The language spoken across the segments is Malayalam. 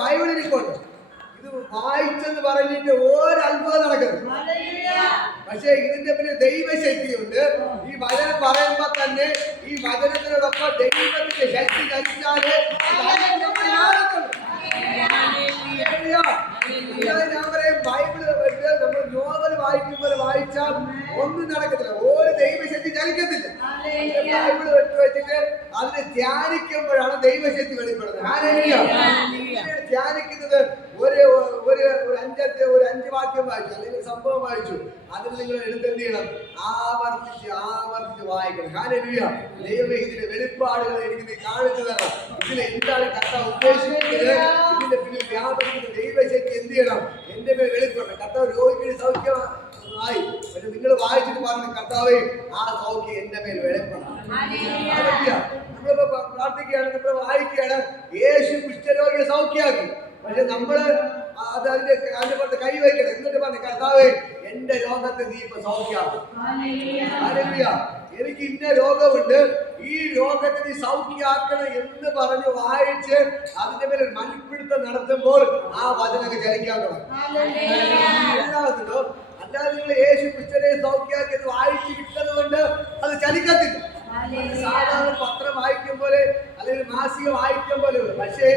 ബൈബിൾ ഇരിക്കോട്ടെ, ഇത് വായിച്ചെന്ന് പറഞ്ഞിട്ട് ഒരു അത്ഭുതം നടക്കുന്നു. പക്ഷെ ഇതിന്റെ പിന്നെ ദൈവശക്തിയുണ്ട്. ഈ വചനം പറയുമ്പോ തന്നെ ഈ വചനത്തിനോടൊപ്പം ദൈവത്തിന്റെ ശക്തി ധരിച്ചാല് ഞാൻ പറയും, ബൈബിള് നമ്മൾ നോവൽ വായിക്കുമ്പോൾ വായിച്ചാൽ ഒന്നും നടക്കത്തില്ല, ഒരു ദൈവശക്തി ചലിക്കത്തില്ല. ബൈബിള് എടുത്തു വെച്ചിട്ട് അതിനെ ധ്യാനിക്കുമ്പോഴാണ് ദൈവശക്തി വെളിപ്പെടുന്നത്. ധ്യാനിക്കുന്നത് ഒരു അഞ്ച് വാക്യം വായിച്ചു അല്ലെങ്കിൽ സംഭവം വായിച്ചു, അതിൽ നിങ്ങൾ എടുത്തെന്ത് ചെയ്യണം? ആവർത്തിച്ച് വായിക്കണം. ഹല്ലേലൂയ. ദൈവമേ, ഇതിന്റെ വെളിപ്പാടുകൾ എനിക്ക് നീ കാണിച്ചു തരണം. ഇതിൽ എന്താണ് കർത്താവ് ഉദ്ദേശിക്കുന്നത്? ഇതിന്റെ പിന്നിൽ വ്യാപരിക്കുന്ന ദൈവശക്തി എന്ത് ചെയ്യണം? എന്റെ മേൽ വെളിപ്പെടണം. കർത്താവ് രോഗിയുടെ സൗഖ്യമായി, പക്ഷെ നിങ്ങൾ വായിച്ചിട്ട് പറഞ്ഞു, കർത്താവേ, ആ സൗഖ്യം എന്റെ മേൽ വെളിപ്പെടണം. നമ്മളിപ്പോ പ്രാർത്ഥിക്കുകയാണ്, നമ്മൾ വായിക്കുകയാണ്, യേശു കുഷ്ഠരോഗിയെ സൗഖ്യമാക്കി. പക്ഷെ നമ്മള് അതിന്റെ പുറത്ത് കൈവയ്ക്കണം. എന്നിട്ട് പറഞ്ഞു, കർത്താവേ, എന്റെ രോഗത്തെ നീ ഇപ്പൊ സൗഖ്യമാക്കും. ഹല്ലേലൂയ. എനിക്ക് ഇന്ന രോഗമുണ്ട്, ഈ രോഗത്തെ നീ സൗഖ്യമാക്കണം എന്ന് പറഞ്ഞ് വായിച്ച് അതിന്റെ മേലെ മൽപ്പിടുത്തം നടത്തുമ്പോൾ ആ വചനമൊക്കെ ചലിക്കാൻ തുടങ്ങും. അല്ലാതെ നിങ്ങൾ യേശു കുഷ്ഠരോഗിയെ സൗഖ്യമാക്കിയത് വായിച്ച് കിട്ടുന്നത് കൊണ്ട് അത് ചലിക്കത്തില്ല. സാധാരണ പത്രം വായിക്കും പോലെ അല്ലെങ്കിൽ മാസിക വായിക്കും പോലെ ഉള്ളു. പക്ഷേ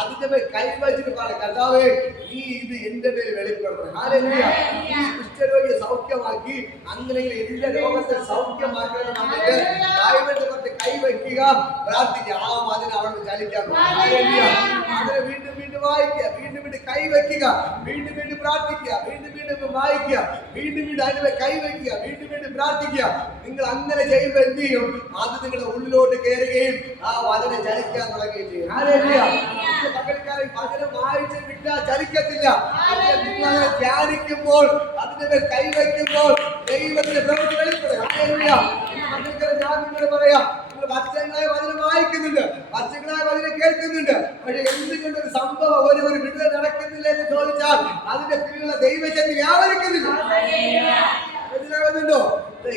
അതിന്റെ മേൽ കൈവച്ചിട്ട് പറ, കർത്താവേ, നീ ഇത് എന്റെ മേൽ വെളിപ്പെടണം. ഹല്ലേലൂയ. ഈ കുഷ്ഠരോഗിയെ സൗഖ്യമാക്കി, അങ്ങനെയെങ്കിൽ എന്റെ രോഗത്തെ സൗഖ്യമാക്കണം. നമുക്ക് ബൈബിളിന്റെ പുറത്ത് കൈവയ്ക്കുക, പ്രാർത്ഥിക്കുക. ആ വചനം അവിടെ ചലിക്കാൻ. ഹല്ലേലൂയ. അതിനെ വീണ്ടും വീണ്ടും വായിക്കുക, വീണ്ടും വീണ്ടും കൈവയ്ക്കുക, വീണ്ടും വീണ്ടും പ്രാർത്ഥിക്കുക, വീണ്ടും വീണ്ടും വായിക്കുക, വീണ്ടും വീണ്ടും അതിനെ കൈവയ്ക്കുക, വീണ്ടും വീണ്ടും പ്രാർത്ഥിക്കുക. നിങ്ങൾ അങ്ങനെ ചെയ്യുമ്പോൾ എന്ത് ചെയ്യും? അത് നിങ്ങളുടെ ഉള്ളിലോട്ട് കയറുകയും ആ വചനം ചലിക്കാൻ തുടങ്ങുകയും ചെയ്യും. ഹല്ലേലൂയ. പകൽക്കാലം വചനം വായിച്ച് വിട്ടാൽ ചലിക്കത്തില്ല. നിങ്ങൾ ധ്യാനിക്കുമ്പോൾ, അതിന്റെ മേൽ കൈവയ്ക്കുമ്പോൾ ദൈവത്തിന്റെ പ്രവൃത്തി വെളിപ്പെടും. ഹല്ലേലൂയ. ഞാൻ നിങ്ങളോട് പറയാം, നിങ്ങൾ വർഷങ്ങളായ വചനം വായിക്കുന്നുണ്ട്, വർഷങ്ങളായ വചനം കേൾക്കുന്നുണ്ട്, പക്ഷെ എന്തുകൊണ്ടൊരു സംഭവം ഒരു വിടുതൽ നടക്കുന്നില്ല എന്ന് ചോദിച്ചാൽ അതിന്റെ പിന്നിലുള്ള ദൈവശക്തി വ്യാപരിക്കുന്നില്ല. മനസ്സിലാകുന്നുണ്ടോ?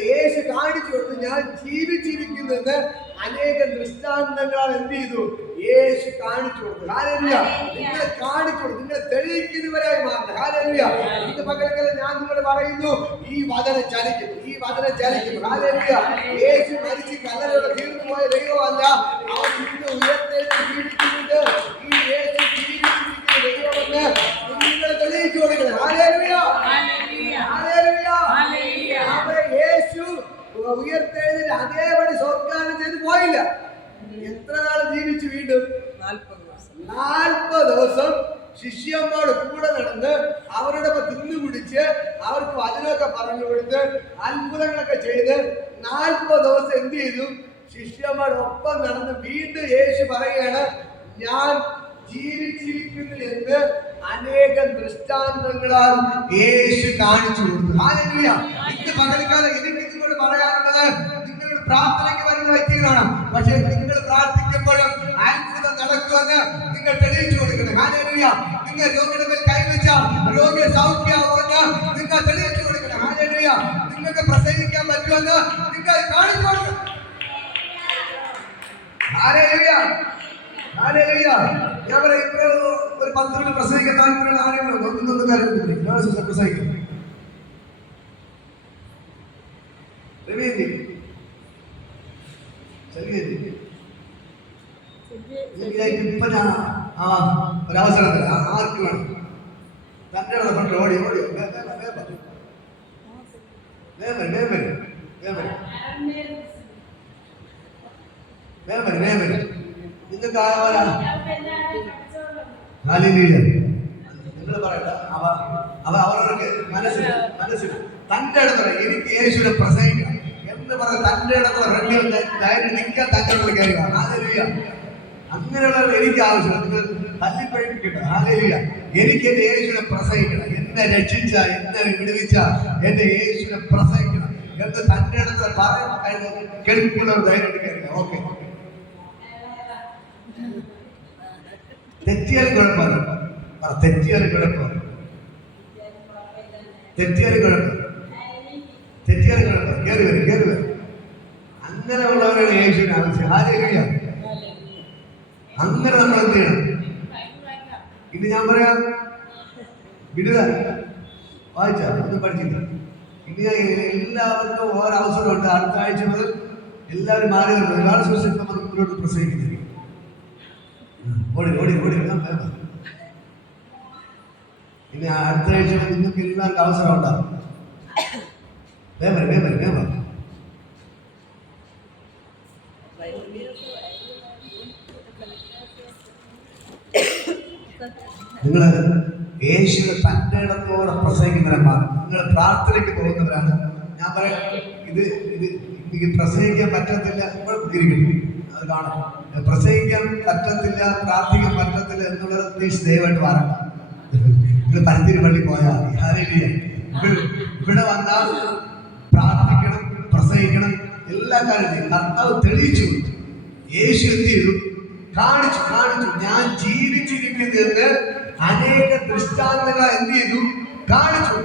യേശു കാണിച്ചു കൊടുത്തു, ഞാൻ ജീവിച്ചിരിക്കുന്നത് അനേക ദൃഷ്ടാന്തങ്ങളാൽ എന്ത് ചെയ്തു? യേശു കാണിച്ചു കൊടുത്തു. ഹല്ലേലൂയ. നിങ്ങളെ കാണിച്ചു കൊടുത്തു, നിങ്ങളെ തെളിയിക്കുന്നവരായി മാറണം. ഹല്ലേലൂയ. ഇന്ന് പകൽക്കാലം ഞാൻ നിങ്ങളോട് പറയുന്നു, ഈ വചനം ചലിക്കും, ഈ വചനം ചലിക്കും. ഹല്ലേലൂയ. യേശു മരിച്ച് കല്ലറയോടെ തീർന്നു പോയ ദൈവമല്ല, അവൻ ഇന്ന് ഉയർത്തെഴുന്നേറ്റ് ജീവിക്കുന്നുണ്ട്. ഈ യേശു ജീവിച്ചിരിക്കുന്ന ദൈവമെന്ന് നിങ്ങൾ തെളിയിച്ചു കൊടുക്കണം. ഹല്ലേലൂയ. യേശു ഉയർത്തെഴുന്നേറ്റ് അതേപടി സ്വർഗ്ഗാരോഹണം ചെയ്ത് പോയില്ല. എത്ര നാള് ജീവിച്ചു? വീണ്ടും 40 ദിവസം ശിഷ്യന്മാർ കൂടെ നടന്ന് അവരുടെ തിന്നുപിടിച്ച് അവർക്ക് വചനമൊക്കെ പറഞ്ഞു കൊടുത്ത് അത്ഭുതങ്ങളൊക്കെ ചെയ്ത് 40 ദിവസം എന്ത് ചെയ്തു? ശിഷ്യന്മാരൊപ്പം നടന്ന് വീണ്ടും യേശു പറയുകയാണ്, ഞാൻ ജീവിച്ചിരിക്കുന്നു എന്ന് അനേകം ദൃഷ്ടാന്തങ്ങളാൽ യേശു കാണിച്ചു കൊടുത്തു. ഹല്ലേലൂയ. ഇന്ന് പകൽക്കാലം എനിക്ക് നിങ്ങളോട് പറയാനുള്ളത്, നിങ്ങളുടെ പ്രാർത്ഥനയ്ക്ക് വരുന്ന വ്യക്തികളാണ്, പക്ഷെ നിങ്ങൾ പ്രാർത്ഥിക്കുമ്പോഴും അത്ഭുതം നടക്കുമെന്ന് നിങ്ങൾ തെളിയിച്ചു കൊടുക്കണം. ഹല്ലേലൂയ. നിങ്ങൾ രോഗിയുടെ മേൽ കൈവച്ചാൽ രോഗിയെ സൗഖ്യമാവുമെന്ന് നിങ്ങൾ തെളിയിച്ചു കൊടുക്കണം. ഹല്ലേലൂയ. നിങ്ങൾക്ക് പ്രസംഗിക്കാൻ പറ്റുമെന്ന് നിങ്ങൾ കാണിച്ചു കൊടുക്കണം. ഹല്ലേലൂയ. ഹല്ലേലൂയ. ഞാൻ പറയാം, ഇപ്പോൾ ഒരു 10 മിനിറ്റ് പ്രസംഗിക്കാൻ താല്പര്യമുള്ള ആരെങ്കിലും ഒന്നും കാര്യം പ്രസംഗിക്കും. ഇപ്പൊ ഞാൻ ഒരവസരം തരാം, ആർക്ക് വേണം തന്റെ ഫ്രണ്ട് ഓടി ഓടി നിങ്ങൾക്ക് ആരാ? നിങ്ങൾ പറയണ്ട, അവരവർക്ക് മനസ്സിൽ തന്റെ ഇടത്തോടെ എനിക്ക് യേശുവിനെ പ്രസംഗിക്കണം എന്ന് പറഞ്ഞ തന്റെ ഇടത്തോടെ റെഡി നിൽക്കാൻ തങ്ങളുടെ കാര്യമാണ്. ഹല്ലേലൂയ. അങ്ങനെയുള്ള എനിക്ക് ആവശ്യം. നിങ്ങൾ തല്ലിപ്പഴിപ്പിക്കട്ടെ. ഹല്ലേലൂയ. എനിക്ക് എന്റെ യേശുവിനെ പ്രസംഗിക്കണം, എന്നെ രക്ഷിച്ച, എന്നെ വിടുവിച്ച എന്റെ യേശുവിനെ പ്രസംഗിക്കണം എന്ന് തന്റെ ഇടത്തോടെ പറയാൻ കേൾക്കുന്ന ധൈര്യം എടുക്കുക. ഓക്കെ, തെറ്റിയാലും കുഴപ്പമില്ല, തെറ്റിയാലും കുഴപ്പമില്ല, തെറ്റിയാലും കുഴപ്പമില്ല, തെറ്റിയാലും കുഴപ്പമില്ല. കയറി വരും. അങ്ങനെയുള്ളവരാണ് യേശുവിന് ആവശ്യം. ഹല്ലേലൂയ. അങ്ങനെ നമ്മൾ എന്ത് ചെയ്യണം? ഇനി ഞാൻ പറയാം, വിടുക വായിച്ച ഒന്നും പഠിച്ചില്ല. ഇനി എല്ലാവർക്കും ഓരോ അവസരമുണ്ട്. അടുത്ത ആഴ്ച മുതൽ എല്ലാവരും മാറി വരുന്നത് ഒരുപാട് സുരക്ഷിതം നമുക്ക് മുന്നോട്ട് പ്രസംഗിക്കുന്നില്ല. ഓടി ഓടി ഓടി ഇനി അടുത്ത ആഴ്ച നിങ്ങൾക്ക് എല്ലാവർക്കും അവസരം ഉണ്ടാകും. വേഗം വേഗം വേഗം. നിങ്ങൾ യേശുവിനെ തൻ്റെ ഇടത്തോടെ പ്രസംഗിക്കുന്നവരാണ്. നിങ്ങൾ പ്രാർത്ഥനയ്ക്ക് പോകുന്നവരാണ്. ഞാൻ പറയാം, ഇത് എനിക്ക് പ്രസംഗിക്കാൻ പറ്റത്തില്ല, അത് കാണും. പ്രസംഗിക്കാൻ പറ്റത്തില്ല, പ്രാർത്ഥിക്കാൻ പറ്റത്തില്ല എന്നുള്ളത് ഉദ്ദേശിച്ച് ദയവായിട്ട് പറയണം. നിങ്ങൾ പരത്തിരി പള്ളി പോയാൽ ഇവിടെ വന്നാൽ പ്രാർത്ഥിക്കണം, പ്രസംഗിക്കണം, എല്ലാ കാര്യത്തിലും കർത്താവ് തെളിയിച്ചു. യേശു എന്ത് ചെയ്തു? കാണിച്ചു. ഞാൻ ജീവിച്ചിരിക്കുന്നത് അനേക ദൃഷ്ടാന്തങ്ങൾ എന്ത് ചെയ്തു? കാണിച്ചു.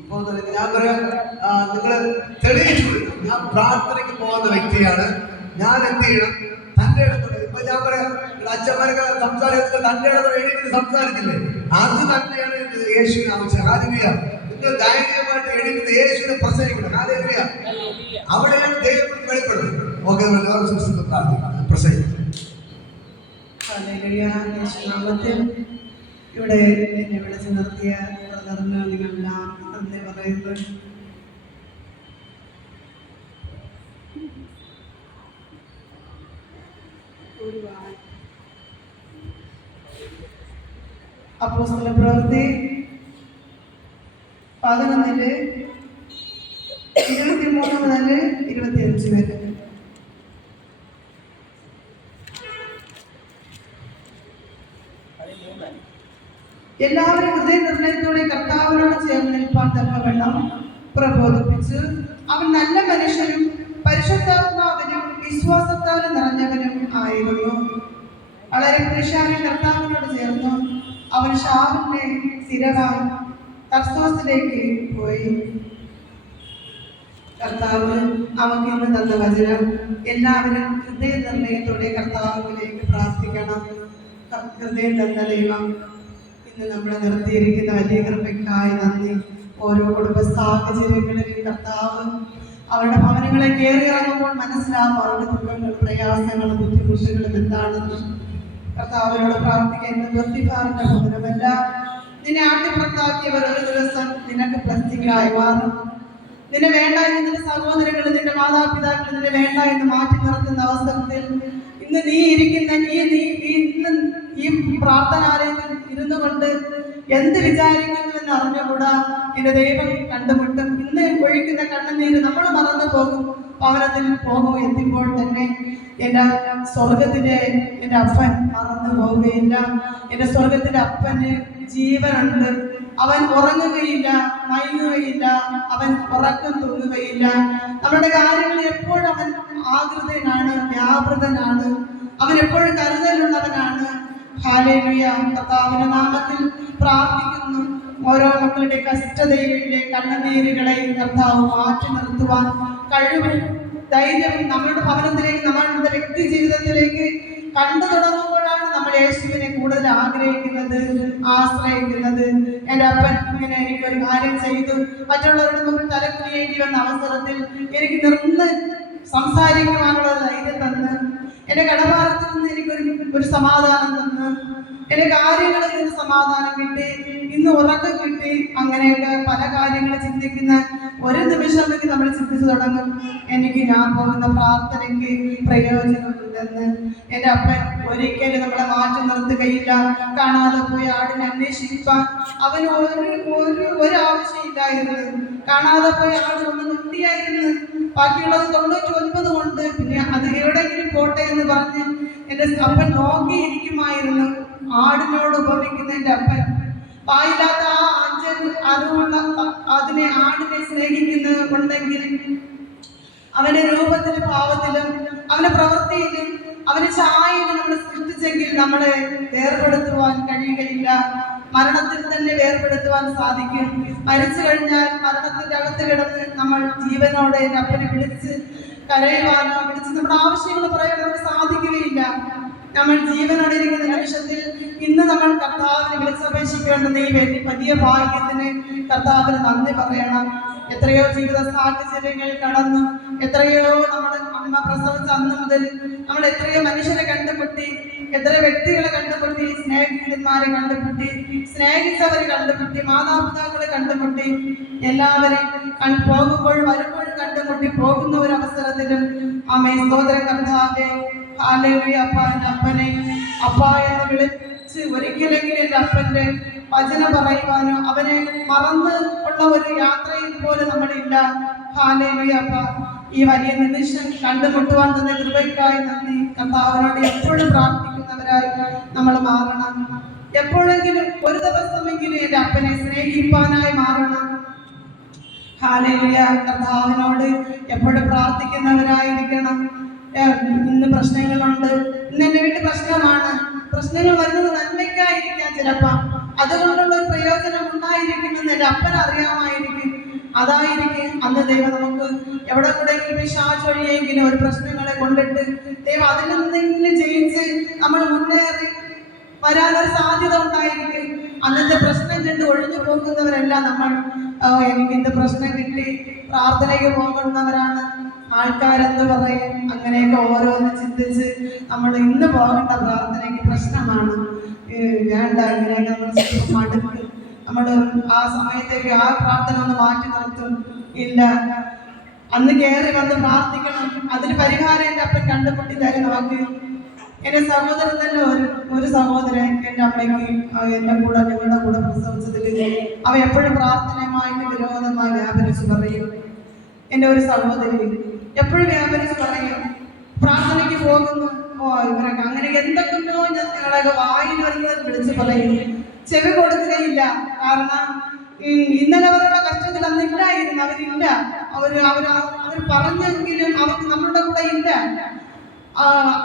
ഇപ്പോ ഞാൻ പറയാം, നിങ്ങൾ തെളിയിച്ചു. ഞാൻ പ്രാർത്ഥനയ്ക്ക് പോകുന്ന വ്യക്തിയാണ്. ഞാൻ എന്ത് ചെയ്യണം? തന്റെ ഇടത്തോടെ. ഇപ്പൊ ഞാൻ പറയാം, അച്ഛന്മാരൊക്കെ സംസാരിക്കുന്നത് തന്റെ ഇടത്തോടെ എഴുതി സംസാരിക്കില്ലേ? അത് തന്നെയാണ് യേശുവിന് ആവശ്യം. ഹല്ലേലൂയ. നിങ്ങൾ ധൈര്യമായിട്ട് എഴുതുന്നത് യേശുവിനെ പ്രസംഗിക്കണം. ഹല്ലേലൂയ. അവിടെയാണ് ദൈവം വെളിപ്പെടുന്നത്. ഓക്കെ, പ്രാർത്ഥിക്കണം, പ്രസംഗിക്കണം. നാമത്തിൽ ഇവിടെ എന്നെ വിളിച്ചു നിർത്തിയ ബ്രദറിന് നിങ്ങളെല്ലാം നന്ദി പറയുന്നു. അപ്പോസ്തല പ്രവൃത്തി 11:23 മുതൽ 25 വരെ. എല്ലാവരും ഹൃദയനിർണയത്തോടെ കർത്താവിനോട് ചേർന്ന് നിൽപ്പാൻ തക്കവണ്ണം പ്രബോധിപ്പിച്ച് അവൻ നല്ല മനുഷ്യനും പരിശുദ്ധാത്മാവിനും വിശ്വാസത്താൽ നിറഞ്ഞവനും ആയിരുന്നു. വളരെ പുരുഷാരി കർത്താവിനോട് ചേർന്നു അവൻ ഷാവിന്റെ സ്ഥിരമായി തർസോസിലേക്ക് പോയി. കർത്താവ് അവർക്ക് ഇന്ന് തന്ന വചനം, എല്ലാവരും ഹൃദയനിർണയത്തോടെ കർത്താവിലേക്ക് പ്രാർത്ഥിക്കണം. ഹൃദയം തന്ന ദൈവം ഇന്ന് നമ്മളെ നിർത്തിയിരിക്കുന്ന വലിയ കൃപയ്ക്കായി നന്ദി. ഓരോ കുടുംബ സാഹചര്യങ്ങളിലും കർത്താവ് അവരുടെ ഭവനങ്ങളെ കയറി ഇറങ്ങുമ്പോൾ മനസ്സിലാവും അവരുടെ ദുഃഖങ്ങളും പ്രയാസങ്ങളും ബുദ്ധിമുട്ടുകളും എന്താണെന്ന്. കർത്താവിനോട് പ്രാർത്ഥിക്കാൻ നിർത്തിപ്പാറിന്റെ ഭവനമല്ല. നിന്നെ ആട്ടിപ്പുറത്താക്കിയവർ ഒരു ദിവസം നിനക്ക് പ്ലസ്റ്റിക്കായി മാറും. നിന്നെ വേണ്ട എന്ന് നിന്റെ സഹോദരങ്ങൾ, നിന്റെ മാതാപിതാക്കൾ നിന്നെ വേണ്ട എന്ന് മാറ്റി നിർത്തുന്ന അവസരത്തിൽ ഇന്ന് നീ ഇരിക്കുന്ന ഇന്ന് ഈ പ്രാർത്ഥനാലയത്തിൽ ഇരുന്നു കൊണ്ട് എന്ത് വിചാരിക്കുന്നുവെന്ന് അറിഞ്ഞുകൂടാ. എന്റെ ദൈവം കണ്ടുമുട്ടും. ഇന്ന് ഒഴിക്കുന്ന കണ്ണുനീര് നമ്മൾ മറന്നു പോകും. ഭവനത്തിൽ പോകും എത്തിപ്പോൾ തന്നെ എന്റെ സ്വർഗത്തിലെ എന്റെ അപ്പൻ മറന്നു പോവുകയില്ല. എന്റെ സ്വർഗത്തിലെ അപ്പന് ജീവനുണ്ട്. അവൻ ഉറങ്ങുകയില്ല, മയങ്ങുകയില്ല, അവൻ ഉറക്കം തൂങ്ങുകയില്ല. നമ്മുടെ കാര്യങ്ങളിൽ എപ്പോഴും അവൻ ആകൃതനാണ്, വ്യാപൃതനാണ്. അവൻ എപ്പോഴും കരുതലുള്ളവനാണ്. ഹല്ലേലൂയ. കർത്താവിന്റെ നാമത്തിൽ പ്രാർത്ഥിക്കുന്നു. ഓരോ മക്കളുടെ കഷ്ടതയിലെ കണ്ണുനീരുകളെ കർത്താവ് മാറ്റി നിർത്തുവാൻ കഴിവും ധൈര്യവും നമ്മളുടെ ഭവനത്തിലേക്ക്, നമ്മളുടെ വ്യക്തി ജീവിതത്തിലേക്ക് കണ്ടു തുടങ്ങുമ്പോഴാണ് നമ്മൾ യേശുവിനെ കൂടുതൽ ആഗ്രഹിക്കുന്നത്, ആശ്രയിക്കുന്നത്. എൻ്റെ അപ്പൻ ഇങ്ങനെ എനിക്കൊരു കാര്യം ചെയ്തു, മറ്റുള്ളവരുടെ മുമ്പിൽ തലക്കുനിയേണ്ടി വന്ന അവസരത്തിൽ എനിക്ക് നിന്ന് സംസാരിക്കുവാനുള്ള ധൈര്യം തന്ന്, എൻ്റെ കടഭാരത്തിൽ നിന്ന് എനിക്കൊരു സമാധാനം തന്ന്, എൻ്റെ കാര്യങ്ങളിൽ നിന്ന് സമാധാനം കിട്ടി, ഇന്ന് ഉറക്കം കിട്ടി. അങ്ങനെയൊക്കെ പല കാര്യങ്ങൾ ചിന്തിക്കുന്ന ഒരു നിമിഷമൊക്കെ നമ്മൾ ചിന്തിച്ചു തുടങ്ങും, എനിക്ക് ഞാൻ പോകുന്ന പ്രാർത്ഥനയ്ക്ക് പ്രയോജനമുണ്ടെന്ന്. എൻ്റെ അപ്പൻ ഒരിക്കലും നമ്മളെ മാറ്റി നിർത്തുകയില്ല. കാണാതെ പോയി ആടിനെ അന്വേഷിക്കാൻ അവന് ഒരു ആവശ്യമില്ലായിരുന്നു. കാണാതെ പോയി ആട് ഒന്ന് നിർത്തിയായിരുന്നു. ബാക്കിയുള്ളത് 99 കൊണ്ട് പിന്നെ അത് എവിടെയെങ്കിലും പോട്ടെ എന്ന് പറഞ്ഞ് എൻ്റെ അപ്പൻ നോക്കിയിരിക്കുമായിരുന്നു. ആടിനോട് ഉപമിക്കുന്ന എൻ്റെ അപ്പൻ വായില്ലാത്ത ആ അറിവുള്ള അതിനെ ആടിനെ സ്നേഹിക്കുന്നുണ്ടെങ്കിൽ അവന്റെ രൂപത്തിലും ഭാവത്തിലും അവന്റെ പ്രവൃത്തിയിലും അവന്റെ ഛായയിലും നമ്മൾ സൃഷ്ടിച്ചെങ്കിൽ നമ്മളെ വേർപെടുത്തുവാൻ കഴിയുകയില്ല. മരണത്തിൽ തന്നെ വേർപെടുത്തുവാൻ സാധിക്കും. മരിച്ചു കഴിഞ്ഞാൽ മരണത്തിന്റെ അകത്ത് കിടന്ന് നമ്മൾ ജീവനോടെ അപ്പനെ വിളിച്ച് കരയുവാനോ വിളിച്ച് നമ്മുടെ ആവശ്യങ്ങൾ പറയാൻ നമുക്ക് സാധിക്കുകയില്ല. നമ്മൾ ജീവനോടെ ഇരിക്കുന്ന നിമിഷത്തിൽ ഇന്ന് നമ്മൾ കർത്താവിനെ വിളിച്ചപേക്ഷിക്കേണ്ടുന്ന ഈ വലിയ ഭാഗ്യത്തിന് കർത്താവിന് നന്ദി പറയണം. എത്രയോ ജീവിത സാഹചര്യങ്ങൾ കടന്നു, എത്രയോ നമ്മുടെ അമ്മ പ്രസവിച്ച അന്ന് മുതൽ നമ്മൾ എത്രയോ മനുഷ്യരെ കണ്ടുമുട്ടി, എത്രയോ വ്യക്തികളെ കണ്ടുമുട്ടി, സ്നേഹിതന്മാരെ കണ്ടുമുട്ടി, സ്നേഹിച്ചവരെ കണ്ടുമുട്ടി, മാതാപിതാക്കളെ കണ്ടുമുട്ടി, എല്ലാവരെയും പോകുമ്പോഴും വരുമ്പോഴും കണ്ടുമുട്ടി പോകുന്ന ഒരു അവസരത്തിലും അമ്മേ സ്തോത്രം കർത്താവേ, ഹല്ലേലൂയ. അപ്പനെ അപ്പ എന്ന് വിളിച്ച് ഒരിക്കലെങ്കിലും എൻ്റെ അപ്പൻ്റെ വചനം പറയുവാനോ അവനെ മറന്ന് ഉള്ള ഒരു യാത്രയിൽ പോലും നമ്മളില്ല. ഹല്ലേലൂയ. അപ്പ ഈ വലിയ നിമിഷം കണ്ടുമുട്ടുവാൻ തന്നെ കൃപയ്ക്കായി നന്ദി. കർത്താവിനോട് എപ്പോഴും പ്രാർത്ഥിക്കുന്നവരായി നമ്മൾ മാറണം. എപ്പോഴെങ്കിലും ഒരു ദിവസമെങ്കിലും എൻ്റെ അപ്പനെ സ്നേഹിപ്പാനായി മാറണം. ഹല്ലേലൂയ. കർത്താവിനോട് എപ്പോഴും പ്രാർത്ഥിക്കുന്നവരായിരിക്കണം. ഇന്ന് പ്രശ്നങ്ങളുണ്ട്, ഇന്ന് എൻ്റെ വീട്ടിൽ പ്രശ്നമാണ്. പ്രശ്നങ്ങൾ വരുന്നത് നന്മയ്ക്കായിരിക്കാം ചിലപ്പോൾ, അതുകൊണ്ടുള്ള ഒരു പ്രയോജനം ഉണ്ടായിരിക്കുമെന്ന് എൻ്റെ അപ്പൻ അറിയാമായിരിക്കും. അതായിരിക്കും അന്ന് ദൈവം നമുക്ക് എവിടെ കൂടെയെങ്കിലും പിശാച് വഴിയെങ്കിലും ഒരു പ്രശ്നങ്ങളെ കൊണ്ടിട്ട് ദൈവം അതിൽ നിന്നെങ്കിലും ജയിച്ച് നമ്മൾ മുന്നേറി വരാനൊരു സാധ്യത ഉണ്ടായിരിക്കും. അന്നത്തെ പ്രശ്നം കണ്ട് ഒഴിഞ്ഞു പോകുന്നവരെല്ലാം നമ്മൾ എനിക്ക് ഇന്ന് പ്രശ്നം കിട്ടി പ്രാർത്ഥനയ്ക്ക് പോകുന്നവരാണ്, ആൾക്കാരെന്ത് പറയും, അങ്ങനെയൊക്കെ ഓരോന്ന് ചിന്തിച്ച് നമ്മൾ ഇന്ന് പോകേണ്ട പ്രാർത്ഥനയ്ക്ക് പ്രശ്നമാണ് വേണ്ട, ഇങ്ങനെയൊക്കെ നമ്മൾ മടുക്കും. നമ്മൾ ആ സമയത്തേക്ക് ആ പ്രാർത്ഥന ഒന്ന് മാറ്റി നിർത്തും. ഇല്ല, അന്ന് കയറി വന്ന് പ്രാർത്ഥിക്കണം. അതിന് പരിഹാരം എൻ്റെ അപ്പൻ കണ്ടുമുട്ടി തരും. നമുക്ക് എൻ്റെ സഹോദരൻ തന്നെ ഒരു സഹോദരൻ എൻ്റെ അമ്മയ്ക്ക് എൻ്റെ കൂടെ ഞങ്ങളുടെ കൂടെ പ്രസവിച്ചതിൽ അവ എപ്പോഴും പ്രാർത്ഥനയുമായിട്ട് വിരോധമായി വ്യാപരിച്ച് പറയും. എൻ്റെ ഒരു സഹോദരി എപ്പോഴും വ്യാപരിച്ച് പറയും, പ്രാർത്ഥനയ്ക്ക് പോകുന്നു, ഇവരൊക്കെ അങ്ങനെ എന്തൊക്കെയോ ഞങ്ങളൊക്കെ വായിൽ വരുന്നത് വിളിച്ച് പറയും. ചെവി കൊടുക്കുകയില്ല. കാരണം ഇന്നലെ അവരുടെ കഷ്ടത്തിൽ അന്ന് ഇല്ലായിരുന്നു, അവരില്ല. അവർ പറഞ്ഞെങ്കിലും അവർക്ക് നമ്മളുടെ കൂടെ ഇല്ല.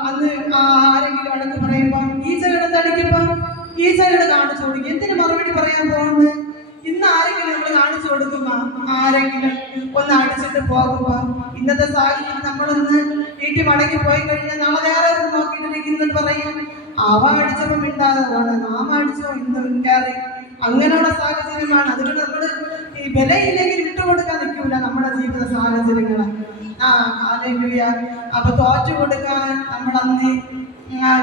അന്ന് ആരെങ്കിലും വഴക്ക് പറയുമ്പം ഈ ചെറുടെ തടിക്കുമ്പം ഈ ചെറുടെ കാണിച്ചു കൊടുക്കും. എന്തിനു മറുപടി പറയാൻ പോകുന്നത്? ഇന്ന് ആരെങ്കിലും നമ്മൾ കാണിച്ചു കൊടുക്കുമ്പോ, ആരെങ്കിലും ഒന്ന് അടിച്ചിട്ട് പോകുമ്പോ, ഇന്നത്തെ സാഹചര്യം നമ്മളൊന്ന് വീട്ടിൽ മടങ്ങി പോയി കഴിഞ്ഞാൽ നാളെ വേറെ നോക്കിയിട്ടിരിക്കുന്നത് പറയും, അവ അടിച്ചപ്പോ മിണ്ടാതെ പോകണം, നാം അടിച്ചോ ഇന്ന് വിൽക്കാതെ. അങ്ങനെയുള്ള സാഹചര്യമാണ്. അതുകൊണ്ട് നമ്മൾ ഈ വിലയില്ലെങ്കിൽ വിട്ടുകൊടുക്കാൻ നിൽക്കൂല നമ്മുടെ ജീവിത സാഹചര്യങ്ങള്. ഹല്ലേലൂയ. അപ്പൊ തോറ്റു കൊടുക്കാൻ നമ്മളന്ന്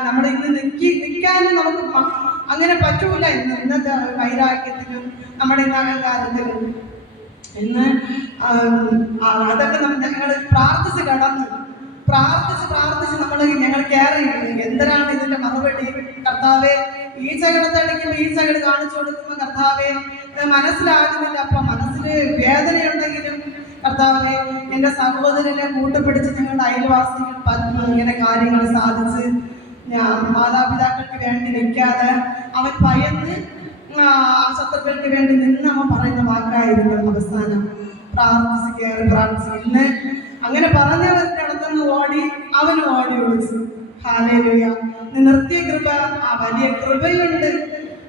നമ്മൾ ഇന്ന് നിൽക്കാനും നമുക്ക് അങ്ങനെ പറ്റൂല. ഇന്നത്തെ വൈരാഗ്യത്തിലും നമ്മുടെ ഇന്ന് അഹങ്കാരത്തിലും ഇന്ന് അതൊക്കെ ഞങ്ങൾ പ്രാർത്ഥിച്ച് കടന്നു, പ്രാർത്ഥിച്ച് ഞങ്ങൾ കയറി എന്തിനാണ് ഇതിന്റെ മറുപടി? കർത്താവെ, ഈ സൈഡത്തടിക്കുമ്പോൾ ഈ സൈഡ് കാണിച്ചു കൊടുക്കുമ്പോൾ കർത്താവെ മനസ്സിലാകുന്നില്ല. അപ്പൊ മനസ്സിൽ വേദനയുണ്ടെങ്കിലും കർത്താവെ എൻ്റെ സഹോദരനെ കൂട്ടുപിടിച്ച് ഞങ്ങളുടെ അയൽവാസികൾ ഇങ്ങനെ കാര്യങ്ങൾ സാധിച്ച് മാതാപിതാക്കൾക്ക് വേണ്ടി നിൽക്കാതെ അവൻ ഭയന്ന് ശത്രുക്കൾക്ക് വേണ്ടി നിന്ന് അവൻ പറയുന്ന വാക്കായിരുന്നു അവസാനം പ്രാർത്ഥിച്ച് കയറി പ്രാർത്ഥിച്ചു. ഇന്ന് അങ്ങനെ പറഞ്ഞവർക്ക് അടുത്തുനിന്ന് ഓടി അവൻ ഓടി ഒളിച്ചു. ഹല്ലേലൂയ. നിർത്തിയ കൃപ, ആ വലിയ കൃപയുണ്ട്,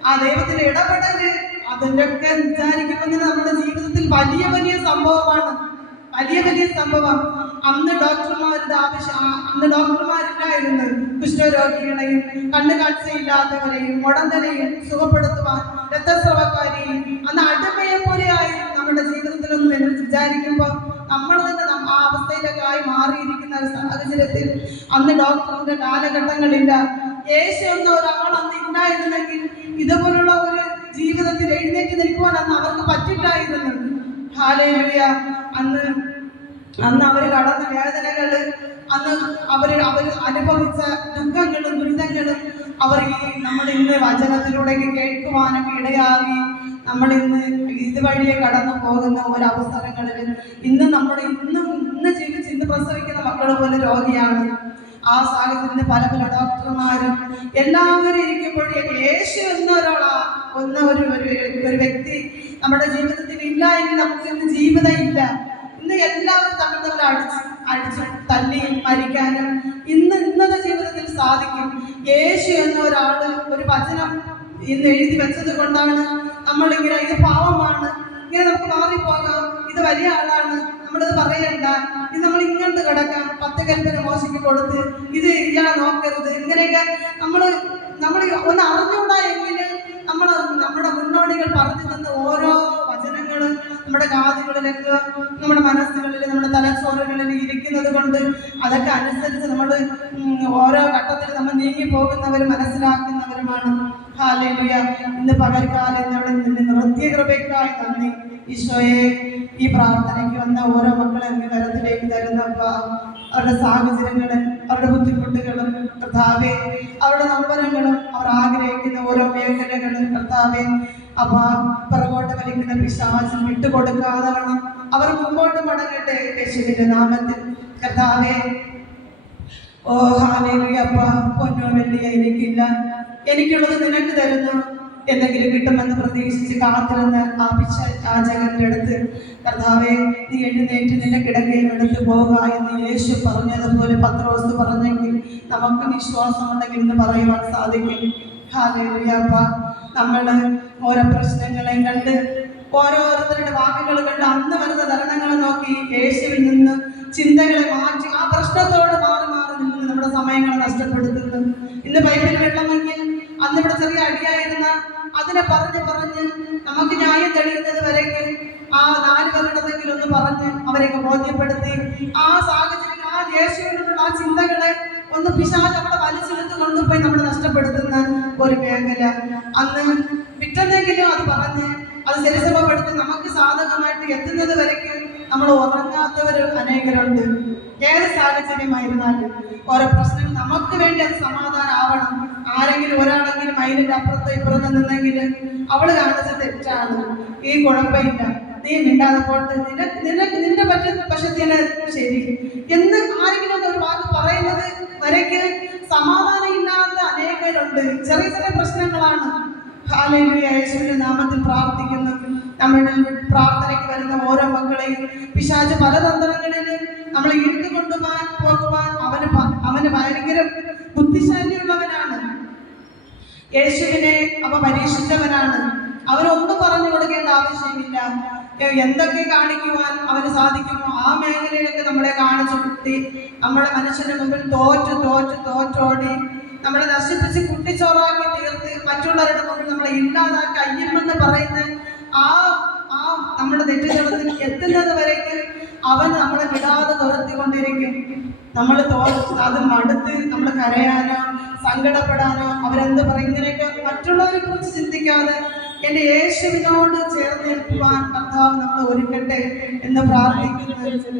ആ ദൈവത്തിന്റെ ഇടപെടല്, അതിൻ്റെ ഒക്കെ വിചാരിക്കുമ്പോൾ നമ്മുടെ ജീവിതത്തിൽ വലിയ വലിയ സംഭവമാണ്. വലിയ സംഭവം. അന്ന് ഡോക്ടർമാരില്ലായിരുന്നു കുഷ്ഠരോഗികളെയും കണ്ണു കാഴ്ചയില്ലാത്തവരെയും മുടന്തരെയും സുഖപ്പെടുത്തുവാൻ, രക്തസ്രവക്കാരെയും അന്ന് അടിമയെ പോലെ ആയിരുന്നു നമ്മുടെ ജീവിതത്തിലൊന്നും എന്ന് വിചാരിക്കുമ്പോൾ നമ്മൾ തന്നെ ആ അവസ്ഥയിലൊക്കെ മാറിയിരിക്കുന്ന ഒരു സാഹചര്യത്തിൽ അന്ന് ഡോക്ടറിന്റെ കാലഘട്ടങ്ങളില്ല. യേശു എന്ന ഒരാൾ അന്ന് ഇല്ലായിരുന്നെങ്കിൽ ഇതുപോലുള്ള ഒരു ജീവിതത്തിൽ എഴുന്നേറ്റ് നിൽക്കുവാൻ അന്ന് അവർക്ക് പറ്റില്ലായിരുന്നു. ഹല്ലേലൂയ. അന്ന് അവർ കടന്ന വേദനകള്, അന്ന് അവർ അനുഭവിച്ച ദുഃഖങ്ങളും ദുരിതങ്ങളും അവർ നമ്മൾ ഇന്ന് വചനത്തിലൂടെ കേൾക്കുവാനൊക്കെ ഇടയാകി നമ്മൾ ഇതുവഴിയെ കടന്നു പോകുന്ന ഒരവസരങ്ങളിൽ ഇന്ന് ജീവിച്ച് ഇന്ന് പ്രസവിക്കുന്ന മക്കൾ പോലെ രോഗിയാണ്. ആ സാഹചര്യത്തിൽ പല ഡോക്ടർമാരും എല്ലാവരും ഇരിക്കുമ്പോഴേ യേശു എന്ന ഒരു വ്യക്തി നമ്മുടെ ജീവിതത്തിൽ ഇല്ല എങ്കിൽ നമുക്ക് ഇന്ന് ജീവിതം ഇല്ല. ഇന്ന് എല്ലാവരും തമ്മിൽ അടിച്ചു തല്ലി മരിക്കാനും ഇന്നത്തെ ജീവിതത്തിൽ സാധിക്കും. യേശു എന്ന ഒരാള് ഒരു വചനം ഇന്ന് എഴുതി വെച്ചത് കൊണ്ടാണ് നമ്മളിങ്ങനെ ഇത് പാവമാണ്, ഇങ്ങനെ നമുക്ക് മാറിപ്പോകാം, ഇത് വലിയ ആളാണ്, നമ്മളത് പറയണ്ട, ഇത് നമ്മൾ ഇങ്ങോട്ട് കിടക്കാം, 10 കൽപ്പന മോശയ്ക്ക് കൊടുത്ത് ഇത് ഇയാളെ നോക്കരുത്, ഇങ്ങനെയൊക്കെ നമ്മൾ ഒന്ന് അറിഞ്ഞുകൂടാ എങ്കിൽ നമ്മുടെ മുന്നോടികൾ പറഞ്ഞു തന്ന ഓരോ വചനങ്ങളും നമ്മുടെ കാതുകളിലേക്ക്, നമ്മുടെ മനസ്സുകളിൽ, നമ്മുടെ തലച്ചോറുകളിൽ ഇരിക്കുന്നത് കൊണ്ട് അതൊക്കെ അനുസരിച്ച് നമ്മൾ ഓരോ ഘട്ടത്തിൽ നമ്മൾ നീങ്ങി പോകുന്നവരും മനസ്സിലാക്കുന്നവരുമാണ്. ഹല്ലേലൂയ. ഇന്ന് പകൽക്കാലം ഇന്നവിടെ നിന്ന് നിർത്തിയ കൃപയ്ക്കായി നന്ദി ഈശോയെ. ഈ പ്രാർത്ഥനയ്ക്ക് വന്ന ഓരോ മക്കളെ അങ്ങ് കരത്തിലേക്ക് തരുന്നപ്പ, അവരുടെ സാഹചര്യങ്ങളും അവരുടെ ബുദ്ധിമുട്ടുകളും കർത്താവേ, അവരുടെ നമ്പരങ്ങളും അവർ ആഗ്രഹിക്കുന്ന ഓരോ മേഖലകളും കർത്താവേ, അപ്പ പിറകോട്ട് വലിക്കുന്ന പിശാചിന് വിട്ടുകൊടുക്കാതെ വേണം അവർ മുമ്പോട്ട് മടങ്ങട്ടെ യേശുവിന്റെ നാമത്തിൽ കർത്താവേ. ഓ ഹല്ലേലൂയ. അപ്പ പൊന്നോ വെള്ളിയോ എനിക്കില്ല, എനിക്കുള്ളത് നിനക്ക് തരുന്നു, എന്തെങ്കിലും കിട്ടുമെന്ന് പ്രതീക്ഷിച്ച് കാത്തിരുന്ന് ആ പിശാചകന്റെ അടുത്ത് കർത്താവേ, നീ എഴുന്നേറ്റ് നിന്റെ കിടക്കയും എടുത്ത് പോകുക എന്ന് യേശു പറഞ്ഞതുപോലെ പത്രോസ് പറഞ്ഞെങ്കിൽ നമുക്ക് വിശ്വാസമുണ്ടെങ്കിൽ എന്ന് പറയുവാൻ സാധിക്കും. ഹല്ലേലൂയ. അപ്പ നമ്മള് ഓരോ പ്രശ്നങ്ങളെയും കണ്ട്, ഓരോരുത്തരുടെ വാക്കുകൾ കണ്ട്, അന്ന് വരുന്ന തരണങ്ങളെ നോക്കി യേശുവിൽ നിന്ന് ചിന്തകളെ മാറ്റി ആ പ്രശ്നത്തോട് മാറി നിന്ന് നമ്മുടെ സമയങ്ങളെ നഷ്ടപ്പെടുത്തുന്നു. ഇന്ന് പൈപ്പിൽ വെള്ളമെങ്കിൽ അന്ന് ഇവിടെ ചെറിയ അടിയായിരുന്ന അതിനെ പറഞ്ഞ് നമുക്ക് ന്യായം തെളിയുന്നത് വരേക്ക് ആ 4 പേരുടെങ്കിലും ഒന്ന് പറഞ്ഞ് അവരെയൊക്കെ ബോധ്യപ്പെടുത്തി ആ സാഹചര്യം, ആ യേശുവിനോടുള്ള ആ ചിന്തകളെ ഒന്ന് പിശാച് അവിടെ വലിച്ചെടുത്ത് കൊണ്ടുപോയി നമ്മൾ നഷ്ടപ്പെടുത്തുന്ന ഒരു മേഖല. അന്ന് വിട്ടെന്നെങ്കിലും അത് പറഞ്ഞ് അത് ശരിസമപ്പെടുത്തി നമുക്ക് സാധകമായിട്ട് എത്തുന്നത് വരയ്ക്ക് നമ്മൾ ഉറങ്ങാത്തവർ അനേകരുണ്ട്. ഏത് സാഹചര്യമായിരുന്നാലും ഓരോ പ്രശ്നം നമുക്ക് വേണ്ടി അത് സമാധാനം ആവണം. ആരെങ്കിലും ഒരാളെങ്കിലും മൈലിന്റെ അപ്പുറത്തോ ഇപ്പുറത്തോ നിന്നെങ്കിൽ അവള് കാണിച്ച തെറ്റാണ്, ഈ കുഴപ്പമില്ല, നീ മിണ്ടാതെ പോട്ട്, നിന്റെ പക്ഷത്തിന് ശരി എന്ന് ആരെങ്കിലും ഒരു വാക്ക് പറയുന്നത് വരയ്ക്ക് സമാധാനം ഇല്ലാത്ത അനേകരുണ്ട്. ചെറിയ ചെറിയ പ്രശ്നങ്ങളാണ്. ഹല്ലേലൂയ. യേശുവിന്റെ നാമത്തിൽ പ്രാർത്ഥിക്കുന്നു. നമ്മുടെ പ്രാർത്ഥനയ്ക്ക് വരുന്ന ഓരോ മക്കളെയും പിശാച് പല തന്ത്രങ്ങളിൽ നമ്മളെ ഇഴുത്തു പോകുവാൻ അവന് ഭയങ്കര ബുദ്ധിശാലിയുള്ളവനാണ്. യേശുവിനെ അവ പരീക്ഷിച്ചവനാണ്. അവനൊന്നും പറഞ്ഞു കൊടുക്കേണ്ട ആവശ്യമില്ല. എന്തൊക്കെ കാണിക്കുവാൻ അവന് സാധിക്കുമോ ആ മേഖലയിലൊക്കെ നമ്മളെ കാണിച്ചു കുട്ടി നമ്മളെ മനുഷ്യന്റെ മുമ്പിൽ തോറ്റോടി നമ്മളെ നശിപ്പിച്ച് കുട്ടിച്ചോറാക്കി തീർത്ത് മറ്റുള്ളവരുടെ മുമ്പിൽ നമ്മളെ ഇല്ലാതാക്കി അയ്യമെന്ന് പറയുന്ന ആ നമ്മുടെ തെറ്റുകളത്തിൽ എത്തുന്നത് വരേക്ക് അവൻ നമ്മളെ വിടാതെ തുരത്തിക്കൊണ്ടിരിക്കും. നമ്മൾ അത് മടുത്ത് നമ്മൾ കരയാനോ സങ്കടപ്പെടാനോ അവരെന്ത് പറയും ഇങ്ങനെയൊക്കെ മറ്റുള്ളവരെ കുറിച്ച് ചിന്തിക്കാതെ എന്റെ യേശുവിനോട് ചേർന്ന് നിൽക്കുവാൻ കർത്താവ് നമ്മൾ ഒരുക്കട്ടെ എന്ന് പ്രാർത്ഥിക്കുന്നു.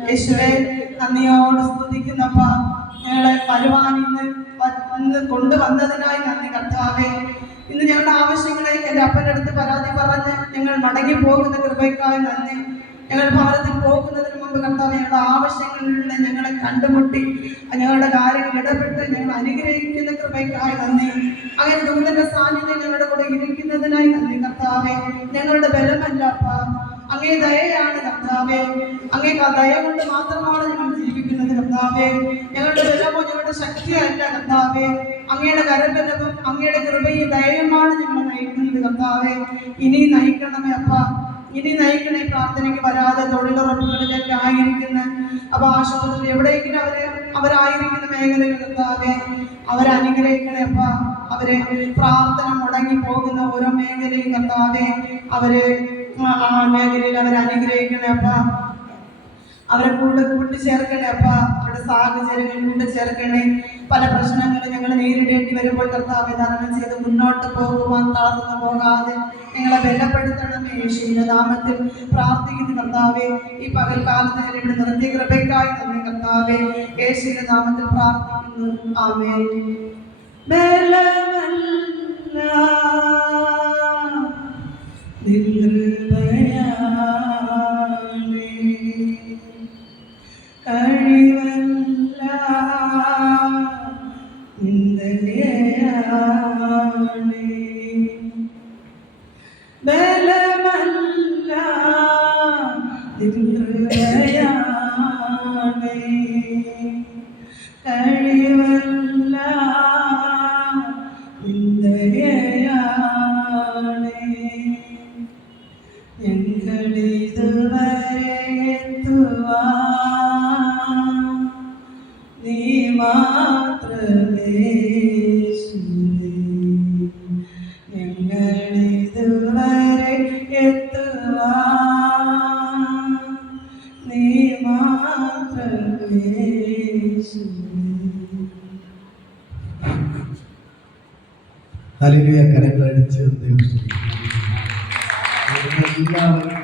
യേശുവേ, നന്ദിയോട് സ്തുതിക്കുന്നപ്പ, ഞങ്ങളെ വരുവാൻ ഇന്ന് കൊണ്ടുവന്നതിനായി നന്ദി കർത്താവേ. ഇന്ന് ഞങ്ങളുടെ ആവശ്യങ്ങളെ എൻ്റെ അപ്പൻ്റെ അടുത്ത് പരാതി പറഞ്ഞ് ഞങ്ങൾ മടങ്ങി പോകുന്ന കൃപയ്ക്കായി നന്ദി. ഞങ്ങൾ ഭവനത്തിൽ പോകുന്നതിന് മുമ്പ് കർത്താവ് ഞങ്ങളുടെ ആവശ്യങ്ങളിൽ ഞങ്ങളെ കണ്ടുമുട്ടി ഞങ്ങളുടെ കാര്യങ്ങൾ ഇടപെട്ട് ഞങ്ങൾ അനുഗ്രഹിക്കുന്ന കൃപയ്ക്കായി നന്ദി. അങ്ങനെ ദൂതന്റെ സാന്നിധ്യം ഞങ്ങളുടെ കൂടെ ഇരിക്കുന്നതിനായി നന്ദി കർത്താവേ. ഞങ്ങളുടെ ബലമല്ല അപ്പ, അങ്ങേ ദയയാണ് കർത്താവേ. അങ്ങേ ദയ കൊണ്ട് മാത്രമാണ് ഞങ്ങൾ ജീവിക്കുന്നത് കർത്താവേ. ഞങ്ങളുടെ ബലമോ ഞങ്ങളുടെ ശക്തിയല്ല കർത്താവേ. അങ്ങയുടെ കരബലവും അങ്ങയുടെ കൃപയും ദയയുമാണ് ഞങ്ങൾ നയിക്കുന്നത് കർത്താവേ. ഇനി നയിക്കണമേ അപ്പ, ഇനി നയിക്കണേ. പ്രാർത്ഥനയ്ക്ക് വരാതെ തൊഴിലുറപ്പുകളിലൊക്കെ ആയിരിക്കുന്ന അപ്പൊ ആശുപത്രി എവിടെയെങ്കിലും അവരായിരിക്കുന്ന മേഖലകൾ കർത്താവേ അവരനുഗ്രഹിക്കണേ അപ്പ. അവരെ പ്രാർത്ഥന മുടങ്ങി പോകുന്ന ഓരോ മേഖലയും കർത്താവേ അവര് ആ മേഖലയിൽ അവരനുഗ്രഹിക്കണേ അപ്പ. അവരെ കൂട്ടിച്ചേർക്കണേ അപ്പ. അവരുടെ സാഹചര്യങ്ങൾ കൂട്ടിച്ചേർക്കണേ. പല പ്രശ്നങ്ങളും ഞങ്ങൾ നേരിടേണ്ടി വരുമ്പോൾ കർത്താവെ തരണം ചെയ്ത് മുന്നോട്ട് പോകുവാൻ തളർന്നു പോകാതെ ഞങ്ങളെ ബലപ്പെടുത്തണമേ. യേശുവിന്റെ നാമത്തിൽ പ്രാർത്ഥിക്കുന്നു കർത്താവെ. ഈ പകൽക്കാലത്ത് ഇവിടെ നിർത്തിയ കൃപയ്ക്കായി നന്ദി കർത്താവെ. യേശുവിന്റെ നാമത്തിൽ പ്രാർത്ഥിക്കുന്നു. ആമേൻ. കഴിവല്ല ബലമല്ല കഴിവല്ല ഞങ്ങളിതുവരെ എത്തുവാൻ നീ മാത്രമേ യേശുവേ. ഞങ്ങളിതുവരെ എത്തുവാൻ നീ മാത്രമേ യേശുവേ. ഹല്ലേലൂയ. കരങ്ങളടിച്ച് എല്ലാവരും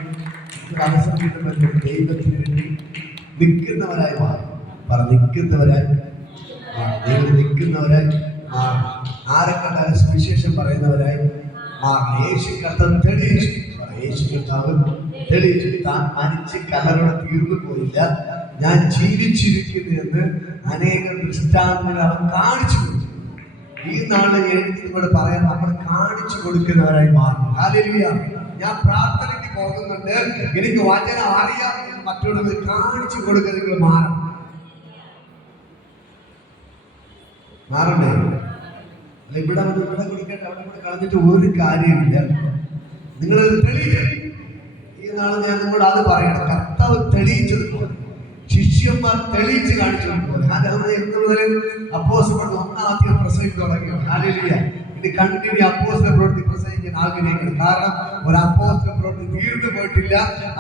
അവസരം കിട്ടുമ്പോൾ ദൈവത്തിന് വേണ്ടി നിൽക്കുന്നവരായി മാറും. നിൽക്കുന്നവരായി ദൈവം നിൽക്കുന്നവരായി മാറും. ആരെ കണ്ടാലും സുവിശേഷം പറയുന്നവരായി മാറും. യേശു കർത്താവ് തെളിയിച്ചു. യേശു കർത്താവ് തെളിയിച്ചു. താൻ മരിച്ച് കലറോടെ തീർന്നു പോയില്ല, ഞാൻ ജീവിച്ചിരിക്കുന്നു എന്ന് അനേകം ദൃഷ്ടാന്തങ്ങൾ അവൻ കാണിച്ചു കൊടുത്തു. ഈ നാളെ എനിക്ക് ഇവിടെ പറയാൻ നമ്മൾ കാണിച്ചു കൊടുക്കുന്നവരായി മാറും. ഹല്ലേലൂയ. ഞാൻ പ്രാർത്ഥനയ്ക്ക് പോകുന്നുണ്ട്, എനിക്ക് വചനം അറിയാം എന്ന് മറ്റുള്ളവർ കാണിച്ചു കൊടുക്കുക. നിങ്ങൾ മാറണ്ടേ? ഇവിടെ കുടിക്കട്ടെ, അവിടെ കൂടെ കളഞ്ഞിട്ട് ഒരു കാര്യമില്ല. നിങ്ങൾ തെളിയിക്കണം. ഈ നാളെ ഞാൻ നിങ്ങളോട് അത് പറയണം. കർത്താവ് തെളിയിച്ചതുപോലെ, ശിഷ്യന്മാർ തെളിയിച്ച് കാണിച്ചതുപോലെ. എന്ന് മുതൽ അപ്പോസ്തലന്മാർ ഒന്നാമത്തെ പ്രസംഗിച്ചു തുടങ്ങിയാണ്. ഹല്ലേലൂയ. ഇത് കണ്ടിന്യൂ അപ്പോസ്തല പ്രവൃത്തി പ്രസംഗിക്കാൻ ആഗ്രഹിക്കണം. കാരണം ഒരു അപ്പോസ്തല പ്രവൃത്തി തീർന്നു പോയിട്ടില്ല.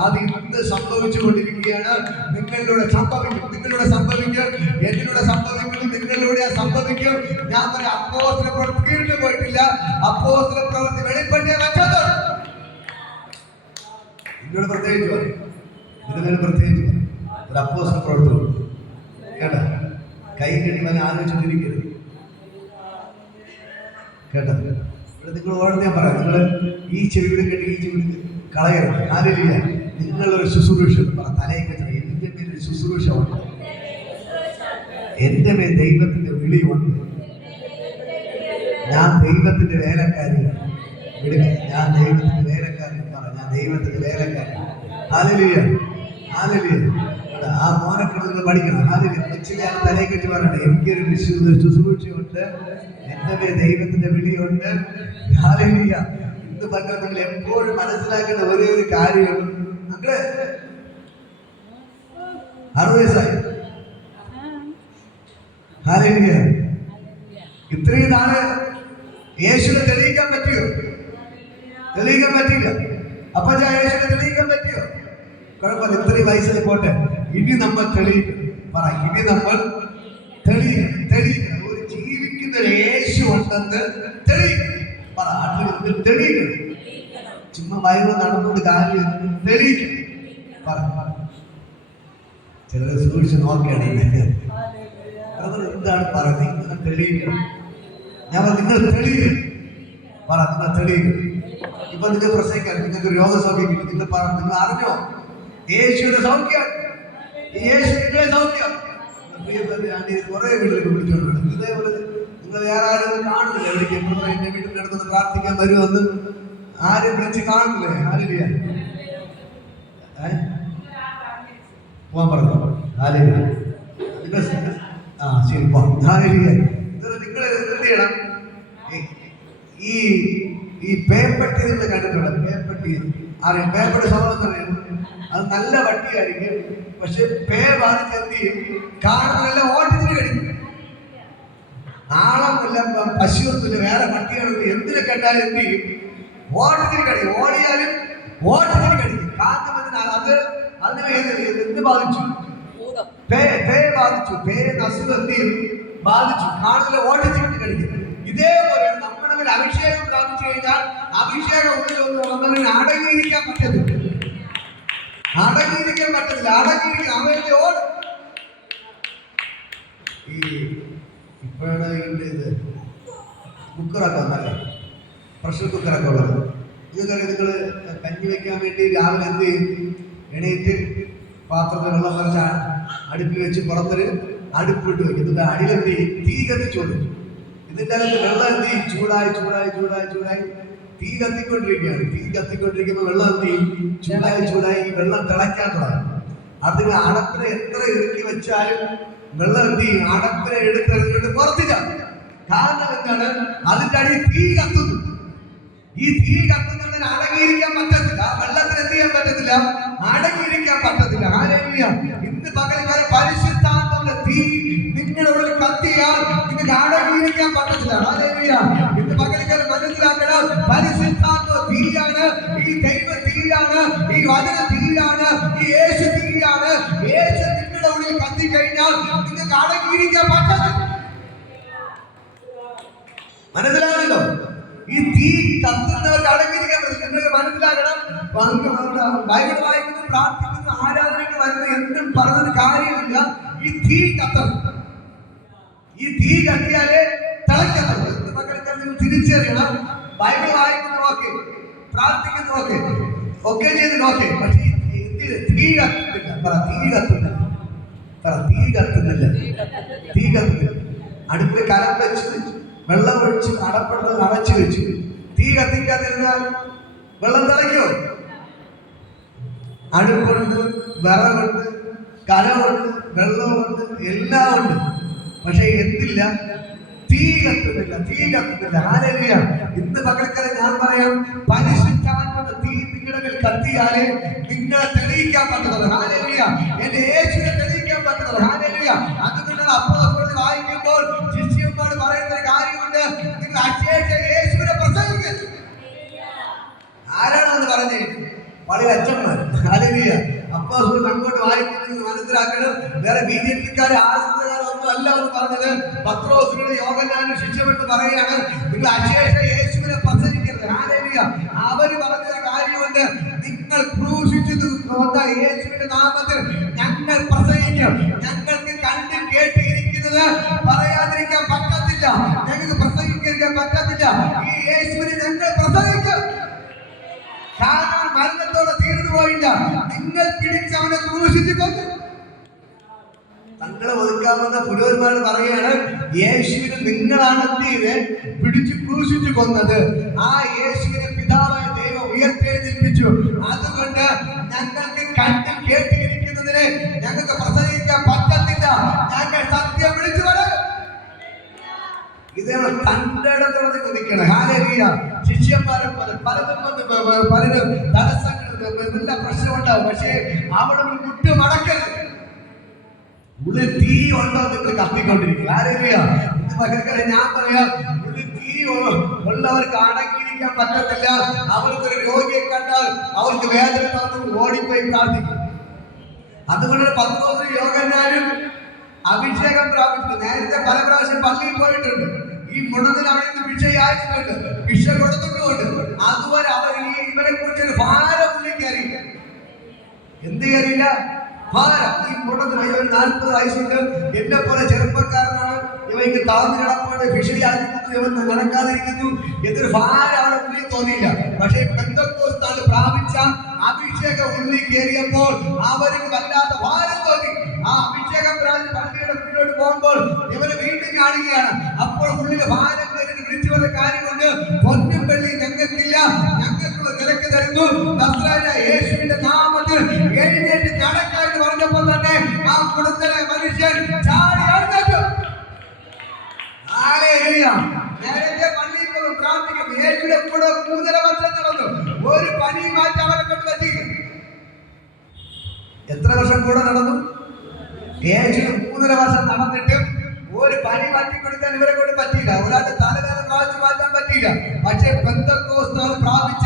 അത് ഇന്ന് സംഭവിച്ചുകൊണ്ടിരിക്കുകയാണ്. നിങ്ങളിലൂടെ സംഭവിക്കും, നിങ്ങളിലൂടെ സംഭവിക്കും, എന്നിലൂടെ സംഭവിക്കും, നിങ്ങളിലൂടെ സംഭവിക്കും. ഞാൻ പറയാം, അപ്പോസ്തല പ്രവൃത്തി തീർന്നു പോയിട്ടില്ല. അപ്പോസ്തല പ്രവൃത്തി വെളിപ്പെട്ടേ വെച്ചത് നിങ്ങളോട് പ്രത്യേകിച്ച് പറയും. ഇതിന് പ്രത്യേകിച്ച് പറയും. ഒരു അപ്പോസ്തല പ്രവൃത്തി കേട്ടോ, കൈ കെട്ടിവൻ ആലോചിച്ചിരിക്കരുത് കേട്ടോ. ഇവിടെ നിങ്ങൾ ഓരോ ഞാൻ പറയാം, നിങ്ങൾ ഈ ചെവിയുടെ കെട്ടി ഈ ചെവി കളയരുത്. ഹല്ലേലൂയ. നിങ്ങളൊരു ശുശ്രൂഷ തലയിൽ കെട്ടി, എൻ്റെ മേലൊരു ശുശ്രൂഷ ഉണ്ട്, എൻ്റെ മേൽ ദൈവത്തിന്റെ വിളിയുണ്ട്. ഞാൻ ദൈവത്തിന്റെ വേലക്കാരിയാണ്. ഞാൻ ദൈവത്തിന്റെ വേലക്കാരൻ പറ, ഞാൻ ദൈവത്തിന്റെ വേലക്കാരൻ. ഹല്ലേലൂയ. ഹല്ലേലൂയ. ആ മോനക്കളങ്ങൾ പഠിക്കണം. ഹല്ലേലൂയ. കൊച്ചിലെ ആ തലയിൽ കെട്ടി പറയണം, എനിക്കൊരു ശുശ്രൂഷയുണ്ട്, എൻ്റെ മേൽ ദൈവത്തിന്റെ വിളിയുണ്ട്. ഹല്ലേലൂയ. ഇന്ന് പറഞ്ഞാൽ നിങ്ങൾ എപ്പോഴും മനസ്സിലാക്കേണ്ട ഒരേ ഒരു കാര്യം, മക്കളെ 60 വയസ്സായി. ഹല്ലേലൂയ. ഇത്രയും നാള് യേശുവിനെ തെളിയിക്കാൻ പറ്റിയോ? തെളിയിക്കാൻ പറ്റില്ല. അപ്പൊ യേശുവിനെ തെളിയിക്കാൻ പറ്റിയോ? കുഴപ്പമില്ല, ഇത്രയും വയസ്സിൽ പോട്ടെ. ഇനി നമ്മൾ തെളിയിക്കണം. പറ, ഇനി നമ്മൾ തെളിയിക്കണം. ഒരു ജീവിക്കുന്ന യേശു ഉണ്ടെന്ന് തെളിയിക്കണം. പറ, തെളിയിക്കണം. ചുമ്മാ വയറ് നടന്നുകൊണ്ട് കാര്യം തെളിയിക്കണം. പറ, ചിലരെ സൂക്ഷിച്ച് നോക്കുകയാണ്. എന്താണ് പറയുന്നത്? തെളിയിക്കണം. ഞാൻ നിങ്ങൾ തെളിയിക്കണം. പറ, നിങ്ങൾ തെളിയിക്കണം. ഇപ്പൊ നിങ്ങൾ പ്രസംഗിക്കാൻ, നിങ്ങൾക്ക് രോഗസൗഖ്യം കിട്ടും. നിങ്ങൾ പറഞ്ഞു, നിങ്ങൾ അറിഞ്ഞോ യേശുവിന്റെ സൗഖ്യം? യേശുവിന്റെ സൗഖ്യം. കുറെ വീട്ടിലേക്ക് വിളിച്ചോണ്ട് ഇതേപോലെ നിങ്ങൾ വേറെ ആരും കാണുന്നില്ല. എവിടേക്ക് എന്റെ വീട്ടിൽ നടത്തുന്ന പ്രാർത്ഥിക്കാൻ വരുമെന്ന് ആരും വിളിച്ച് കാണുന്നില്ലേ? ഹല്ലേലൂയ. പോവാൻ പറഞ്ഞു. ഹല്ലേലൂയ. ആ ശരി, പോ. ഹല്ലേലൂയ. നിങ്ങൾ എന്ത് ചെയ്യണം? ഈ പേപ്പട്ടി നിങ്ങൾ കണ്ടിട്ടുണ്ടോ? പേപ്പട്ടി അറിയാം. പേപ്പട്ടി സ്വഭാവം അത് നല്ല വട്ടിയായിരിക്കും. പക്ഷെ പേ ബാധിച്ച് എന്ത് ചെയ്യും? കാണുന്നതെല്ലാം ഓട്ടത്തിന് കഴിക്കും. ആളൊന്നുമില്ല, പശുവൊന്നുമില്ല, വേറെ പട്ടികളൊന്നും എന്തിനെ കണ്ടാലും എന്ത് ചെയ്യും? ഓട്ടത്തിന് കഴിക്കും. ഓടിയാലും ഓട്ടത്തിന് കഴിക്കും. കാരണം അത് അതിന് എന്ത് ബാധിച്ചു? പേ ബാധിച്ചു. പേ അസുഖം എന്ത് ചെയ്യും? ബാധിച്ചു. കാണുന്നില്ല, ഓട്ടത്തിന് കഴിക്കും. ഇതേപോലെ നമ്മുടെ മേൽ അഭിഷേകം പ്രാപിച്ചു കഴിഞ്ഞാൽ അഭിഷേകം ഉള്ളിൽ വന്നവന് അടങ്ങിയിരിക്കാൻ പറ്റത്തില്ല. അടങ്ങിയിരിക്കാൻ അവന്റെ ഓടും. ഈ ഇപ്പോഴാണ് ഇത് കുക്കറൊക്കെ വന്നല്ലേ, പ്രഷർ കുക്കറൊക്കെ ഉള്ളത്. നിങ്ങൾക്കറിയാം, നിങ്ങൾ കഞ്ഞി വെക്കാൻ വേണ്ടി രാവിലെ എന്ത് ചെയ്യും? എണീറ്റ് പാത്രത്തിൽ വെള്ളം നിറച്ച അടുപ്പിൽ വെച്ച് പുറത്തൊരു അടുപ്പിട്ട് വെക്കും. ഇതിന്റെ അടിയിലെന്ത് ചെയ്യും? തീ കത്തിച്ചു കൊടുക്കും. ഇതിന്റെ അകത്ത് വെള്ളം എന്ത് ചെയ്യും? ചൂടായി തീ കത്തിക്കൊണ്ടിരിക്കുകയാണ്. തീ കത്തിക്കൊണ്ടിരിക്കുമ്പോൾ വെള്ളം എന്ത് ചെയ്യും? ചൂടായി വെള്ളം തിളയ്ക്കാൻ തുടങ്ങും. അതിന് അടപ്പിനെ എത്ര ഇറക്കി വെച്ചാലും വെള്ളം എന്ത് ചെയ്യും? അടപ്പിനെ എടുത്തെറിഞ്ഞിട്ട് പുറത്ത് ചാടും. കാരണം എന്താണ്? അതിന്റെ അടിയിൽ തീ കത്തുന്നു. ഈ തീ കത്തുന്നതിന് അടങ്ങിയിരിക്കാൻ പറ്റത്തില്ല. വെള്ളത്തിന് എന്ത് ചെയ്യാൻ പറ്റത്തില്ല? അടങ്ങിയിരിക്കാൻ പറ്റത്തില്ല. ഹല്ലേലൂയ. ഇന്ന് പകൽക്കാലം പരിശുദ്ധാത്മാവിന്റെ തീ നിങ്ങൾ മാറിയാൽ നിങ്ങൾക്ക് അടങ്ങിയിരിക്കാൻ പറ്റത്തില്ല. ഹല്ലേലൂയ. ഇന്ന് പകൽക്കാലം മനസ്സിലാക്കണം, പരിശുദ്ധാത്മ തീയാണ്, ഈ ദൈവ തീയാണ്, ഈ വചന തീയാണ്, ഈ യേശു തീയാണ്. യേശു നിങ്ങളുടെ ഉള്ളിൽ കത്തി കഴിഞ്ഞാൽ നിങ്ങൾക്ക് അടങ്ങിയിരിക്കാൻ പറ്റത്തില്ല. മനസ്സിലാകുന്നുണ്ടോ? ഈ തീ കത്തുന്നവർക്ക് അടങ്ങിയിരിക്കാൻ പറ്റില്ല. നിങ്ങൾക്ക് മനസ്സിലാക്കണം, ബൈബിൾ വായിക്കുന്നു, പ്രാർത്ഥിക്കുന്നു, ആരാധനയ്ക്ക് വരുന്നു, എന്തും പറഞ്ഞത് കാര്യമില്ല. ഈ തീ കത്തണം. ഈ തീ കത്തിയാലേ തിളക്കത്തുള്ളൂ. മക്കൾക്ക് തിരിച്ചറിയണം. ബൈബിൾ വായിക്കുന്നു ഓക്കെ, പ്രാർത്ഥിക്കുന്നു ഓക്കെ, ഒക്കെ ചെയ്ത് ഓക്കെ, പക്ഷേ തീ കത്തുന്നില്ല. പറ, തീ കത്തുന്നില്ല. പറ, തീ കത്തുന്നില്ല. തീ കത്തുന്നില്ല. അടുപ്പിൽ കലം വെച്ച് വെള്ളം ഒഴിച്ച് അടപ്പെടുന്നത് അടച്ചു വെച്ചു. തീ കത്തിക്കാതിരുന്നാൽ വെള്ളം തിളയ്ക്കോ? അടുപ്പുണ്ട്, വിറകുണ്ട്, കലമുണ്ട്, വെള്ളമുണ്ട്, എല്ലാം ഉണ്ട്. പക്ഷെ എന്തില്ല? തീ കത്തുന്നില്ല. തീ കത്തുന്നില്ല. ഹല്ലേലൂയ. ഇന്ന് പകൽക്കാലം ഞാൻ പറയാം, പരിശുദ്ധാത്മ തീ നിങ്ങളുടെ മേൽ കത്തിയാലേ നിങ്ങളെ തെളിയിക്കാൻ പറ്റുന്നത്. ഹല്ലേലൂയ. എന്റെ യേശുവിനെ തെളിയിക്കാൻ പറ്റുന്നത്. ഹല്ലേലൂയ. അതുകൊണ്ടാണ് അപ്പോസ്തലന്മാർ വായിക്കുമ്പോൾ ശിഷ്യന്മാർ പറയുന്ന ഒരു കാര്യമുണ്ട്, നിങ്ങൾ അശേഷ യേശുവിനെ പ്രസംഗിക്കരുത്. ആരാണെന്ന് പറഞ്ഞേ? വളരെ അച്ഛന്മാർ. ഹല്ലേലൂയ. അപ്പോസ്തലന്മാർ അങ്ങോട്ട് വായിക്കുന്നത് മനസ്സിലാക്കണം. വേറെ ബിജെപിക്കാരെ ആശ്രിതകാരൊന്നും അല്ല എന്ന് പറഞ്ഞത്. പത്രോസിനോട് യോഹന്നാനും ശിഷ്യമെന്ന് പറയുകയാണ്, നിങ്ങൾ അശേഷ യേശുവിനെ പ്രസംഗിക്കരുത്. ഹല്ലേലൂയ. അവര് പറഞ്ഞ കാര്യമുണ്ട്, നിങ്ങൾ ക്രൂശിച്ചത് കൊണ്ട യേശുവിന്റെ നാമത്തിൽ ഞങ്ങൾ പ്രസംഗിക്കും. ഞങ്ങൾക്ക് കണ്ട് കേട്ടിരിക്കുന്നത് പറയാതിരിക്കാൻ പറ്റത്തില്ല. ഞങ്ങൾക്ക് പ്രസംഗിക്കാൻ പറ്റത്തില്ല. ഈ യേശുവിനെ ഞങ്ങൾ പ്രസംഗിക്കും. കാരണം മരണത്തോടെ തീർന്നു പോയില്ല. നിങ്ങൾ പിടിച്ചവനെ ക്രൂശിച്ചു കൊന്നു. തങ്ങളെ ഒതുക്കാമെന്ന പുരോഹിതന്മാർ പറയുകയാണ്, യേശുവിനെ നിങ്ങളാണ് പിടിച്ചു ക്രൂശിച്ചു കൊന്നത്. ആ യേശുവിനെ പിതാവായ ദൈവം ഉയർത്തെഴുന്നേൽപ്പിച്ചു. അതുകൊണ്ട് ഞങ്ങൾക്ക് കണ്ട് കേട്ടിരിക്കുന്നതിന് ഞങ്ങൾക്ക് പ്രസംഗിക്കാൻ പറ്റത്തില്ല. ഞങ്ങൾ സത്യം വിളിച്ചു വരാം. ഇതേ തണ്ടടത്തോടെ നിൽക്കണം. ഹല്ലേലൂയ. ശിഷ്യന്മാരെ പലരും തടസ്സങ്ങൾ എല്ലാ പ്രശ്നമുണ്ടാവും. പക്ഷേ അവിടെ കുറ്റം അടക്കരുത്. ഉള്ളിൽ തീ ഉണ്ടോ നിങ്ങൾ കത്തിക്കൊണ്ടിരിക്കുക. ഹല്ലേലൂയ. ഇന്ന് പകൽക്കാലം ഞാൻ പറയാം, ഉള്ളിൽ തീ ഉള്ളവർക്ക് അടങ്ങിയിരിക്കാൻ പറ്റത്തില്ല. അവർക്കൊരു രോഗിയെ കണ്ടാൽ അവർക്ക് വേദന തന്നു ഓടിപ്പോയി പ്രാർത്ഥിക്കും. അതുകൊണ്ട് പത്രോസും യോഹന്നാനും അഭിഷേകം പ്രാപിച്ചു. നേരത്തെ പല പ്രാവശ്യം പള്ളിയിൽ പോയിട്ടുണ്ട്. ഈ മുടന്നിൽ അവിടെ നിന്ന് ഭിക്ഷ യാചിച്ചിട്ടുണ്ട്, ഭിക്ഷ കൊടുത്തിട്ടുമുണ്ട്. അതുപോലെ അവർ ഇവരെ കുറിച്ചൊരു ഭാരം ഉള്ളിൽ കയറിയില്ല. എന്ത് കയറിയില്ല? ഭാരം. ഈ മുടന്നിൽ 40 വയസ്സുണ്ട്, എന്നെ പോലെ ചെറുപ്പക്കാരനാണ്, ഇവയ്ക്ക് താഴ്ന്നു കിടപ്പാണ്, ഭിക്ഷ യാചിക്കുന്നു, ഇവൻ നടക്കാതിരിക്കുന്നു എന്നൊരു ഭാരം അവിടെ ഉള്ളിൽ തോന്നിയില്ല. പക്ഷേ പെന്തക്കോസ്ത് നാൾ പ്രാപിച്ച അഭിഷേകം ഉള്ളിൽ കയറിയപ്പോൾ അവർക്ക് വല്ലാത്ത ഭാരം തോന്നി. ആ അഭിഷേകം പള്ളിയുടെ മുന്നോട്ട് പോകുമ്പോൾ ഇവര് വീണ്ടും കാണുകയാണ്. അപ്പോൾ ഉള്ളിലെ ഭാരം വിളിച്ചു വന്ന കാര്യമുണ്ട്, പൊന്നും വെള്ളി ഞങ്ങൾക്കില്ല, ഞങ്ങൾക്കുള്ള നിലക്ക് തരുന്നു, നസ്രായനായ യേശുവിന്റെ നാമത്തിൽ എഴുന്നേറ്റ് നടക്കാൻ പറഞ്ഞപ്പോൾ തന്നെ ആ കുടുംബത്തിലെ മനുഷ്യൻ ചാടി എഴുന്നേറ്റു. ഹല്ലേലൂയ. നേരത്തെ പള്ളിയിൽ പോലും പ്രാർത്ഥിക്കും. യേശുവിന്റെ കൂടെ 3.5 വർഷം നടന്നു. ഒരു പനി മാറ്റി അവരെ കൊണ്ട് പറ്റിയില്ല. എത്ര വർഷം കൂടെ നടന്നു? യേശു 3.5 വർഷം നടന്നിട്ട് ഒരു പനി മാറ്റി കൊടുക്കാൻ ഇവരെ കൊണ്ട് പറ്റിയില്ല. ഒരാളുടെ തലവേദന പ്രാപിച്ചു മാറ്റാൻ പറ്റിയില്ല. പക്ഷേ പെന്തക്കോസ്ത് നാൾ പ്രാപിച്ച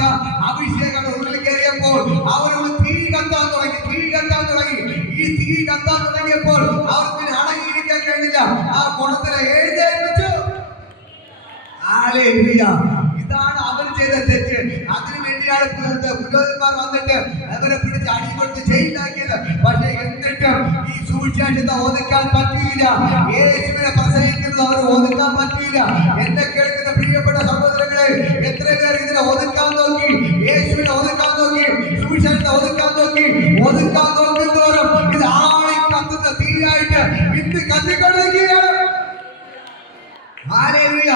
അഭിഷേകം ഉള്ളിൽ കയറിയപ്പോൾ അവരോട് തീ കത്താൻ തുടങ്ങി. ഈ തീ കത്താൻ തുടങ്ങിയപ്പോൾ അവർക്ക് അടങ്ങിയിരിക്കാൻ കഴിഞ്ഞില്ല. ആ കുളത്തിനെ എഴുന്നേൽപ്പിച്ചു. ഹല്ലേലൂയ. ഇതാണ് അവർ ചെയ്ത തെറ്റ്. അതിനു വേണ്ടിയാണ് പുരോഹിതന്മാർ വന്നിട്ട് അവരെ പിടിച്ച് അടി കൊടുത്ത് ജയിലാക്കിയത്. പക്ഷേ എന്നിട്ടും ഈ സുവിശേഷത്തെ ഒതുക്കാൻ പറ്റിയില്ല. യേശുവിനെ പ്രസംഗിക്കുന്നത് അവർ ഒതുക്കാൻ പറ്റിയില്ല. എന്നെ കേൾക്കുന്ന പ്രിയപ്പെട്ട സഹോദരങ്ങളെ, എത്ര പേർ ഇതിനെ ഒതുക്കാൻ നോക്കി? യേശുവിനെ ഒതുക്കാൻ നോക്കി, സുവിശേഷത്തെ ഒതുക്കാൻ നോക്കി. ഒതുക്കാൻ നോക്കുന്നവരും ഇത് ആളി കത്തുന്ന തീയായിട്ട് ഇന്ന് കത്തിക്കൊണ്ടിരിക്കുകയാണ്. ഹല്ലേലൂയ.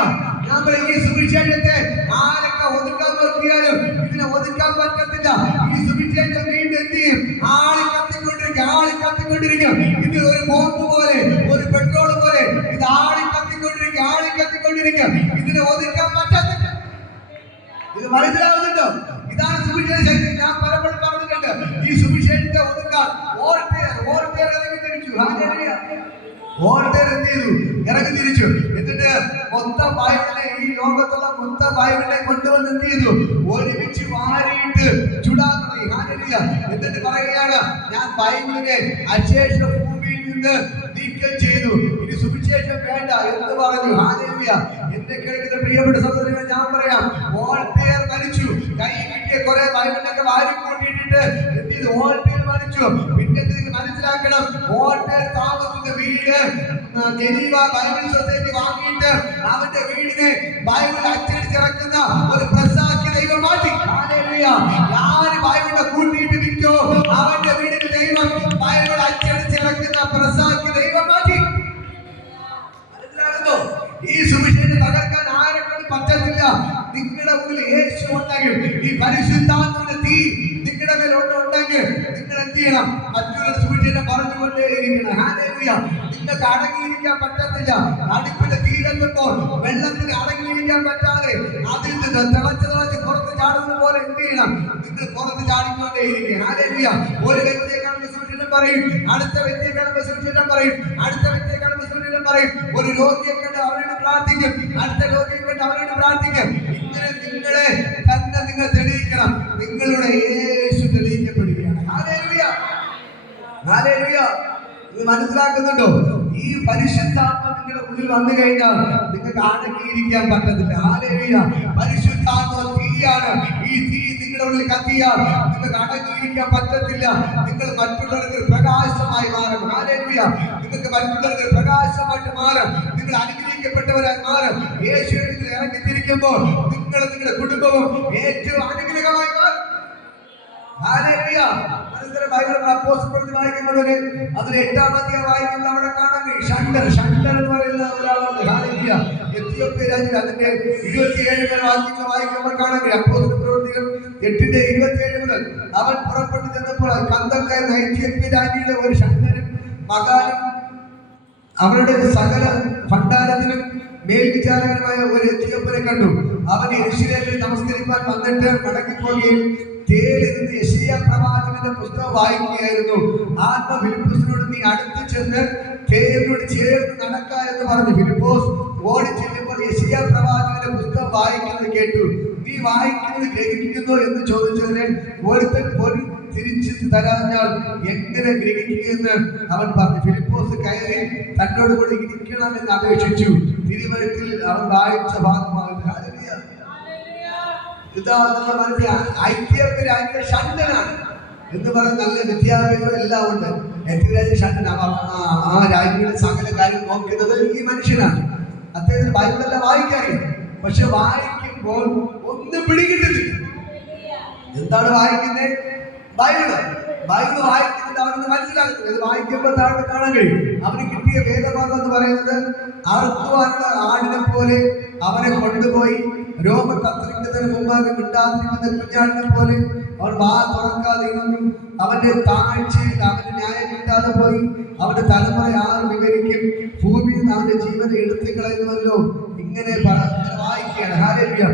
നമ്മൾ ഈ സുവിശേഷത്തെ ആരൊക്കെ ഒതുക്കാൻ നോക്കിയാലും ഇതിനെ ഒതുക്കാൻ പറ്റത്തില്ല. ഈ സുവിശേഷം വീണ്ടും എന്ത് ചെയ്യും? ആളി കത്തിക്കൊണ്ടിരിക്കും. ഇത് ഒരു ബോംബ് പോലെ, ഒരു പെട്രോൾ പോലെ ഇത് ആളി കത്തിക്കൊണ്ടിരിക്കും. ഇതിനെ ഒതുക്കാൻ പറ്റത്തില്ല. ഇത് മനസ്സിലാവുന്നുണ്ടോ? ഇതാണ് സുവിശേഷം. ഞാൻ പലപ്പോഴും പറഞ്ഞിട്ടുണ്ട്, ഈ സുവിശേഷത്തെ ഒതുക്കാൻ വോൾട്ടേർ എന്ത് ചെയ്തു? ഇറങ്ങി തിരിച്ചു. എന്നിട്ട് മൊത്തം ബൈബിളിനെ, ഈ ലോകത്തുള്ള മൊത്തം ബൈബിളിനെ കൊണ്ടുവന്ന് എന്ത് ചെയ്തു? ഒരുമിച്ച് വാരിയിട്ട് ചുടാൻ തുടങ്ങി. ഹല്ലേലൂയ. എന്നിട്ട് പറയുകയാണ്, ഞാൻ ബൈബിളിനെ അശേഷ ഭൂമിയിൽ നിന്ന് നീക്കം ചെയ്തു, ഇനി സുവിശേഷം വേണ്ട എന്ന് പറഞ്ഞു. ഹല്ലേലൂയ. എന്റെ കേൾക്കുന്ന പ്രിയപ്പെട്ട സഹോദരങ്ങളെ, ഞാൻ പറയാം, വോൾട്ടയർ മരിച്ചു. കൈ കിട്ടിയ കുറെ ബൈബിളിനൊക്കെ വാരി കൂട്ടിയിട്ടിട്ട് എന്ത് ചെയ്തു? വോൾട്ടയർ മരിച്ചു. പിന്നെ നിങ്ങൾക്ക് മനസ്സിലാക്കണം, വോൾട്ടയർ താമസിക്കുന്ന വീട് ജനീവ ബൈബിൾ സൊസൈറ്റി വാങ്ങിയിട്ട് അവന്റെ വീടിനെ ബൈബിൾ അച്ചടിച്ചിറക്കുന്ന ഒരു പ്രസാക്കി ദൈവം മാറ്റി. ഹല്ലേലൂയ. ആര് ബൈബിളിനെ കൂട്ടിയിട്ട് വിറ്റോ അവന്റെ വീടിന് ദൈവം ബൈബിൾ അച്ചടിച്ചിറക്കുന്ന പ്രസാക്കി ദൈവം മാറ്റി. മനസ്സിലാകുന്നോ? ഈ സുവിശേഷം തകർക്കാൻ ആരെക്കൊണ്ട് പറ്റത്തില്ല. നിങ്ങളുടെ ഉള്ളിൽ യേശു ഉണ്ടെങ്കിൽ, ഈ പരിശുദ്ധാത്മാവിന്റെ തീ നിങ്ങളുടെ മേൽ ഉണ്ടെങ്കിൽ നിങ്ങൾ എന്ത് ചെയ്യണം? മറ്റുള്ള സുവിശേഷം പറഞ്ഞുകൊണ്ടേയിരിക്കണം. ഹല്ലേലൂയ. നിങ്ങൾക്ക് അടങ്ങിയിരിക്കാൻ പറ്റത്തില്ല. അടുപ്പിന്റെ തീ കത്തുമ്പോൾ വെള്ളത്തിന് അടങ്ങിയിരിക്കാൻ പറ്റാതെ അതിൽ നിന്ന് തിളച്ച് പുറത്ത് ചാടുന്നത് പോലെ എന്ത് ചെയ്യണം? നിങ്ങൾ പുറത്ത് ചാടിക്കൊണ്ടേയിരിക്കുക. ഹല്ലേലൂയ. ഒരു വ്യക്തിയെ കാണുമ്പോൾ സുവിശേഷം പറയും, അടുത്ത വ്യക്തിയെ കാണുമ്പോൾ സുവിശേഷം പറയും, അടുത്ത വ്യക്തിയെ കാണുമ്പോൾ സുവിശേഷം പറയും. ഒരു രോഗിയെ കണ്ട് അവരോട് പ്രാർത്ഥിക്കും, അടുത്ത രോഗിയെ കണ്ട് അവരോട് പ്രാർത്ഥിക്കും. ഇങ്ങനെ നിങ്ങളെ തന്നെ നിങ്ങൾ തെളിയിക്കണം. നിങ്ങളുടെ യേശു തെളിയിക്കപ്പെടുകയാണ്. ഹല്ലേലൂയ. ഹല്ലേലൂയ. ഇത് മനസ്സിലാക്കുന്നുണ്ടോ? ഈ പരിശുദ്ധാത്മ നിങ്ങളുടെ ഉള്ളിൽ വന്നു കഴിഞ്ഞാൽ നിങ്ങൾക്ക് അടങ്ങിയിരിക്കാൻ പറ്റത്തില്ല. ഹല്ലേലൂയ. പരിശുദ്ധാത്മ തീയാണ്. ഈ തീ നിങ്ങളുടെ ഉള്ളിൽ കത്തിയാൽ നിങ്ങൾക്ക് അടങ്ങിയിരിക്കാൻ പറ്റത്തില്ല. നിങ്ങൾ മറ്റുള്ളവർക്ക് പ്രകാശമായി മാറും. ഹല്ലേലൂയ. നിങ്ങൾക്ക് മറ്റുള്ളവർക്ക് പ്രകാശമായിട്ട് മാറും. നിങ്ങൾ അനുഗ്രഹിക്കപ്പെട്ടവരായി മാറും. യേശുവിൽ ഇറങ്ങിത്തിരിക്കുമ്പോൾ നിങ്ങൾ നിങ്ങളുടെ കുടുംബവും ഏറ്റവും അനുഗ്രഹമായി മാറും. ഹല്ലേലൂയ. ബൈബിൾ അപ്പോസ്തലപ്രവൃത്തി വായിക്കുമ്പോൾ അതിൽ 8-ാം അധ്യായം വായിക്കുമ്പോൾ അവിടെ കാണാൻ കഴിയും, ഷണ്ടർ എന്ന് പറയുന്ന ഒരാളുണ്ട്. ഹല്ലേലൂയ. എത്യോപ്യ രാജ്യം അതിന്റെ 27 വാക്യങ്ങൾ വായിക്കുമ്പോൾ കാണാൻ കഴിയും. അപ്പോസ്തലപ്രവൃത്തികൾ 8:27 മുതൽ അവൻ പുറപ്പെട്ടു ചെന്നപ്പോൾ കന്തക്കാരൻ എത്യോപ്യ രാജ്ഞിയുടെ ഒരു ഷണ്ടനും മകാനും അവരുടെ സകല ഭണ്ഡാരത്തിനും മേൽവിചാരകരമായ ഒരു എത്യോപ്യനെ കണ്ടു. അവൻ യെരൂശലേമിൽ നമസ്കരിക്കാൻ വന്നിട്ട് മടങ്ങിപ്പോവുകയും തേലിരുന്ന് യെശയ്യാ പ്രവാചകന്റെ പുസ്തകം വായിക്കുകയായിരുന്നു. ആത്മ ഫിലിപ്പോസിനോട്, നീ അടുത്ത് ചെന്ന് തേലിനോട് ചേർന്ന് നടക്ക എന്ന് പറഞ്ഞു. ഫിലിപ്പോസ് ഓടി ചെല്ലുമ്പോൾ യെശയ്യാ പ്രവാചകന്റെ പുസ്തകം വായിക്കുന്നത് കേട്ടു. നീ വായിക്കുന്നത് ഗ്രഹിക്കുന്നോ എന്ന് ചോദിച്ചതിന് ഒരുത്തൻ പൊരുൾ തിരിച്ചു തരാഞ്ഞാൽ എങ്ങനെ ഗ്രഹിക്കുകയെന്ന് അവൻ പറഞ്ഞു. ഫിലിപ്പോസ് കയറി തന്നോട് കൂടി ഇരിക്കണമെന്ന് അപേക്ഷിച്ചു. തിരുവഴുത്തിൽ അവൻ വായിച്ച ഭാഗമാകുന്നു. ഹല്ലേലൂയ. ഇതാ നമ്മുടെ മനസ്സിൽ ഷണ്ടനാണ് എന്ന് പറയുന്ന നല്ല വിദ്യാഭ്യാസം എല്ലാം ഉണ്ട്. ഷണ്ടൻ ആ രാജ്യങ്ങളുടെ സകല കാര്യം നോക്കുന്നത് ഈ മനുഷ്യനാണ്. അദ്ദേഹത്തിന് ബൈബിളെല്ലാം വായിക്കാറില്ല. പക്ഷെ വായിക്കുമ്പോൾ ഒന്നും പിടികിട്ടുന്നില്ല. എന്താണ് വായിക്കുന്നത്? ബൈബിള് വായിക്കുന്നത് അവനൊന്ന് മനസ്സിലാക്കുന്നത്. ഇത് വായിക്കുമ്പോൾ താഴെ കാണാൻ കഴിയും. അവന് കിട്ടിയ വേദഭാഗം എന്ന് പറയുന്നത്, അറുക്കുവാനുള്ള ആടിനെ പോലെ അവനെ കൊണ്ടുപോയി രോമ കത്തിരിക്കുന്നതിന് മുമ്പാകെ മിണ്ടാതിരിക്കുന്ന കുഞ്ഞാടിനെ പോലെ അവൻ വാ തുറക്കാതെ ഇരുന്നു. അവന്റെ താഴ്ചയിൽ അവന് ന്യായം കിട്ടാതെ പോയി. അവന്റെ തലമുറ ആറ് വിവരിക്കും. ഭൂമിയിൽ നിന്ന് അവന്റെ ജീവനെ എടുത്തു കളയുന്നുവല്ലോ. ഇങ്ങനെ വായിക്കുകയാണ്. ഹല്ലേലൂയ.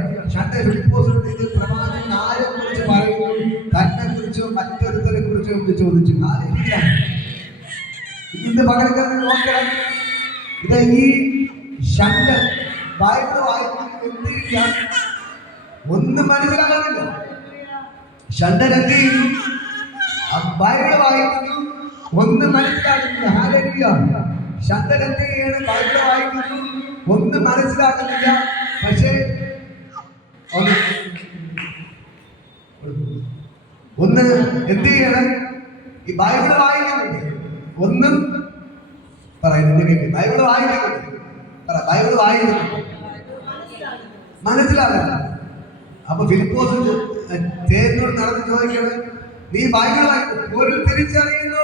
പ്രവാചകൻ ആരെ കുറിച്ച് പറയുന്നു? തന്നെ കുറിച്ചോ മറ്റൊരുത്തരെ കുറിച്ചോ എന്ന് ചോദിച്ചു. ഹല്ലേലൂയ. ഇന്ന് പകരക്കാരൻ നോക്കണം. ഇത് ഈ ഷണ്ടൻ ബൈബിൾ വായിക്കുന്നത് എന്തില്ല, ഒന്നും മനസ്സിലാകുന്നില്ല. ഷണ്ടൻ എന്ത് ചെയ്യും? ബൈബിൾ വായിക്കുന്നു, ഒന്നും മനസ്സിലാകുന്നില്ല. ഹല്ലേലൂയ. ഷണ്ടൻ എന്ത് ചെയ്യാണ്? ബൈബിൾ വായിക്കുന്നു, ഒന്നും മനസ്സിലാക്കുന്നില്ല. പക്ഷേ ഒന്ന് എന്ത് ചെയ്യണം? ഈ ബൈബിൾ വായിക്കുന്നുണ്ട്, ഒന്നും പറയുന്നുണ്ട്. ബൈബിൾ വായിക്കുന്നുണ്ട്, ബൈബിൾ വായിക്കുന്നുണ്ട്, മനസ്സിലാകുന്നില്ല. അപ്പൊ ഫിലിപ്പോസ് തേരിനോട് നടന്ന് ചോദിക്കണേ, നീ ബൈബിൾ വായിക്കും, ഒരു തിരിച്ചറിയുന്നു.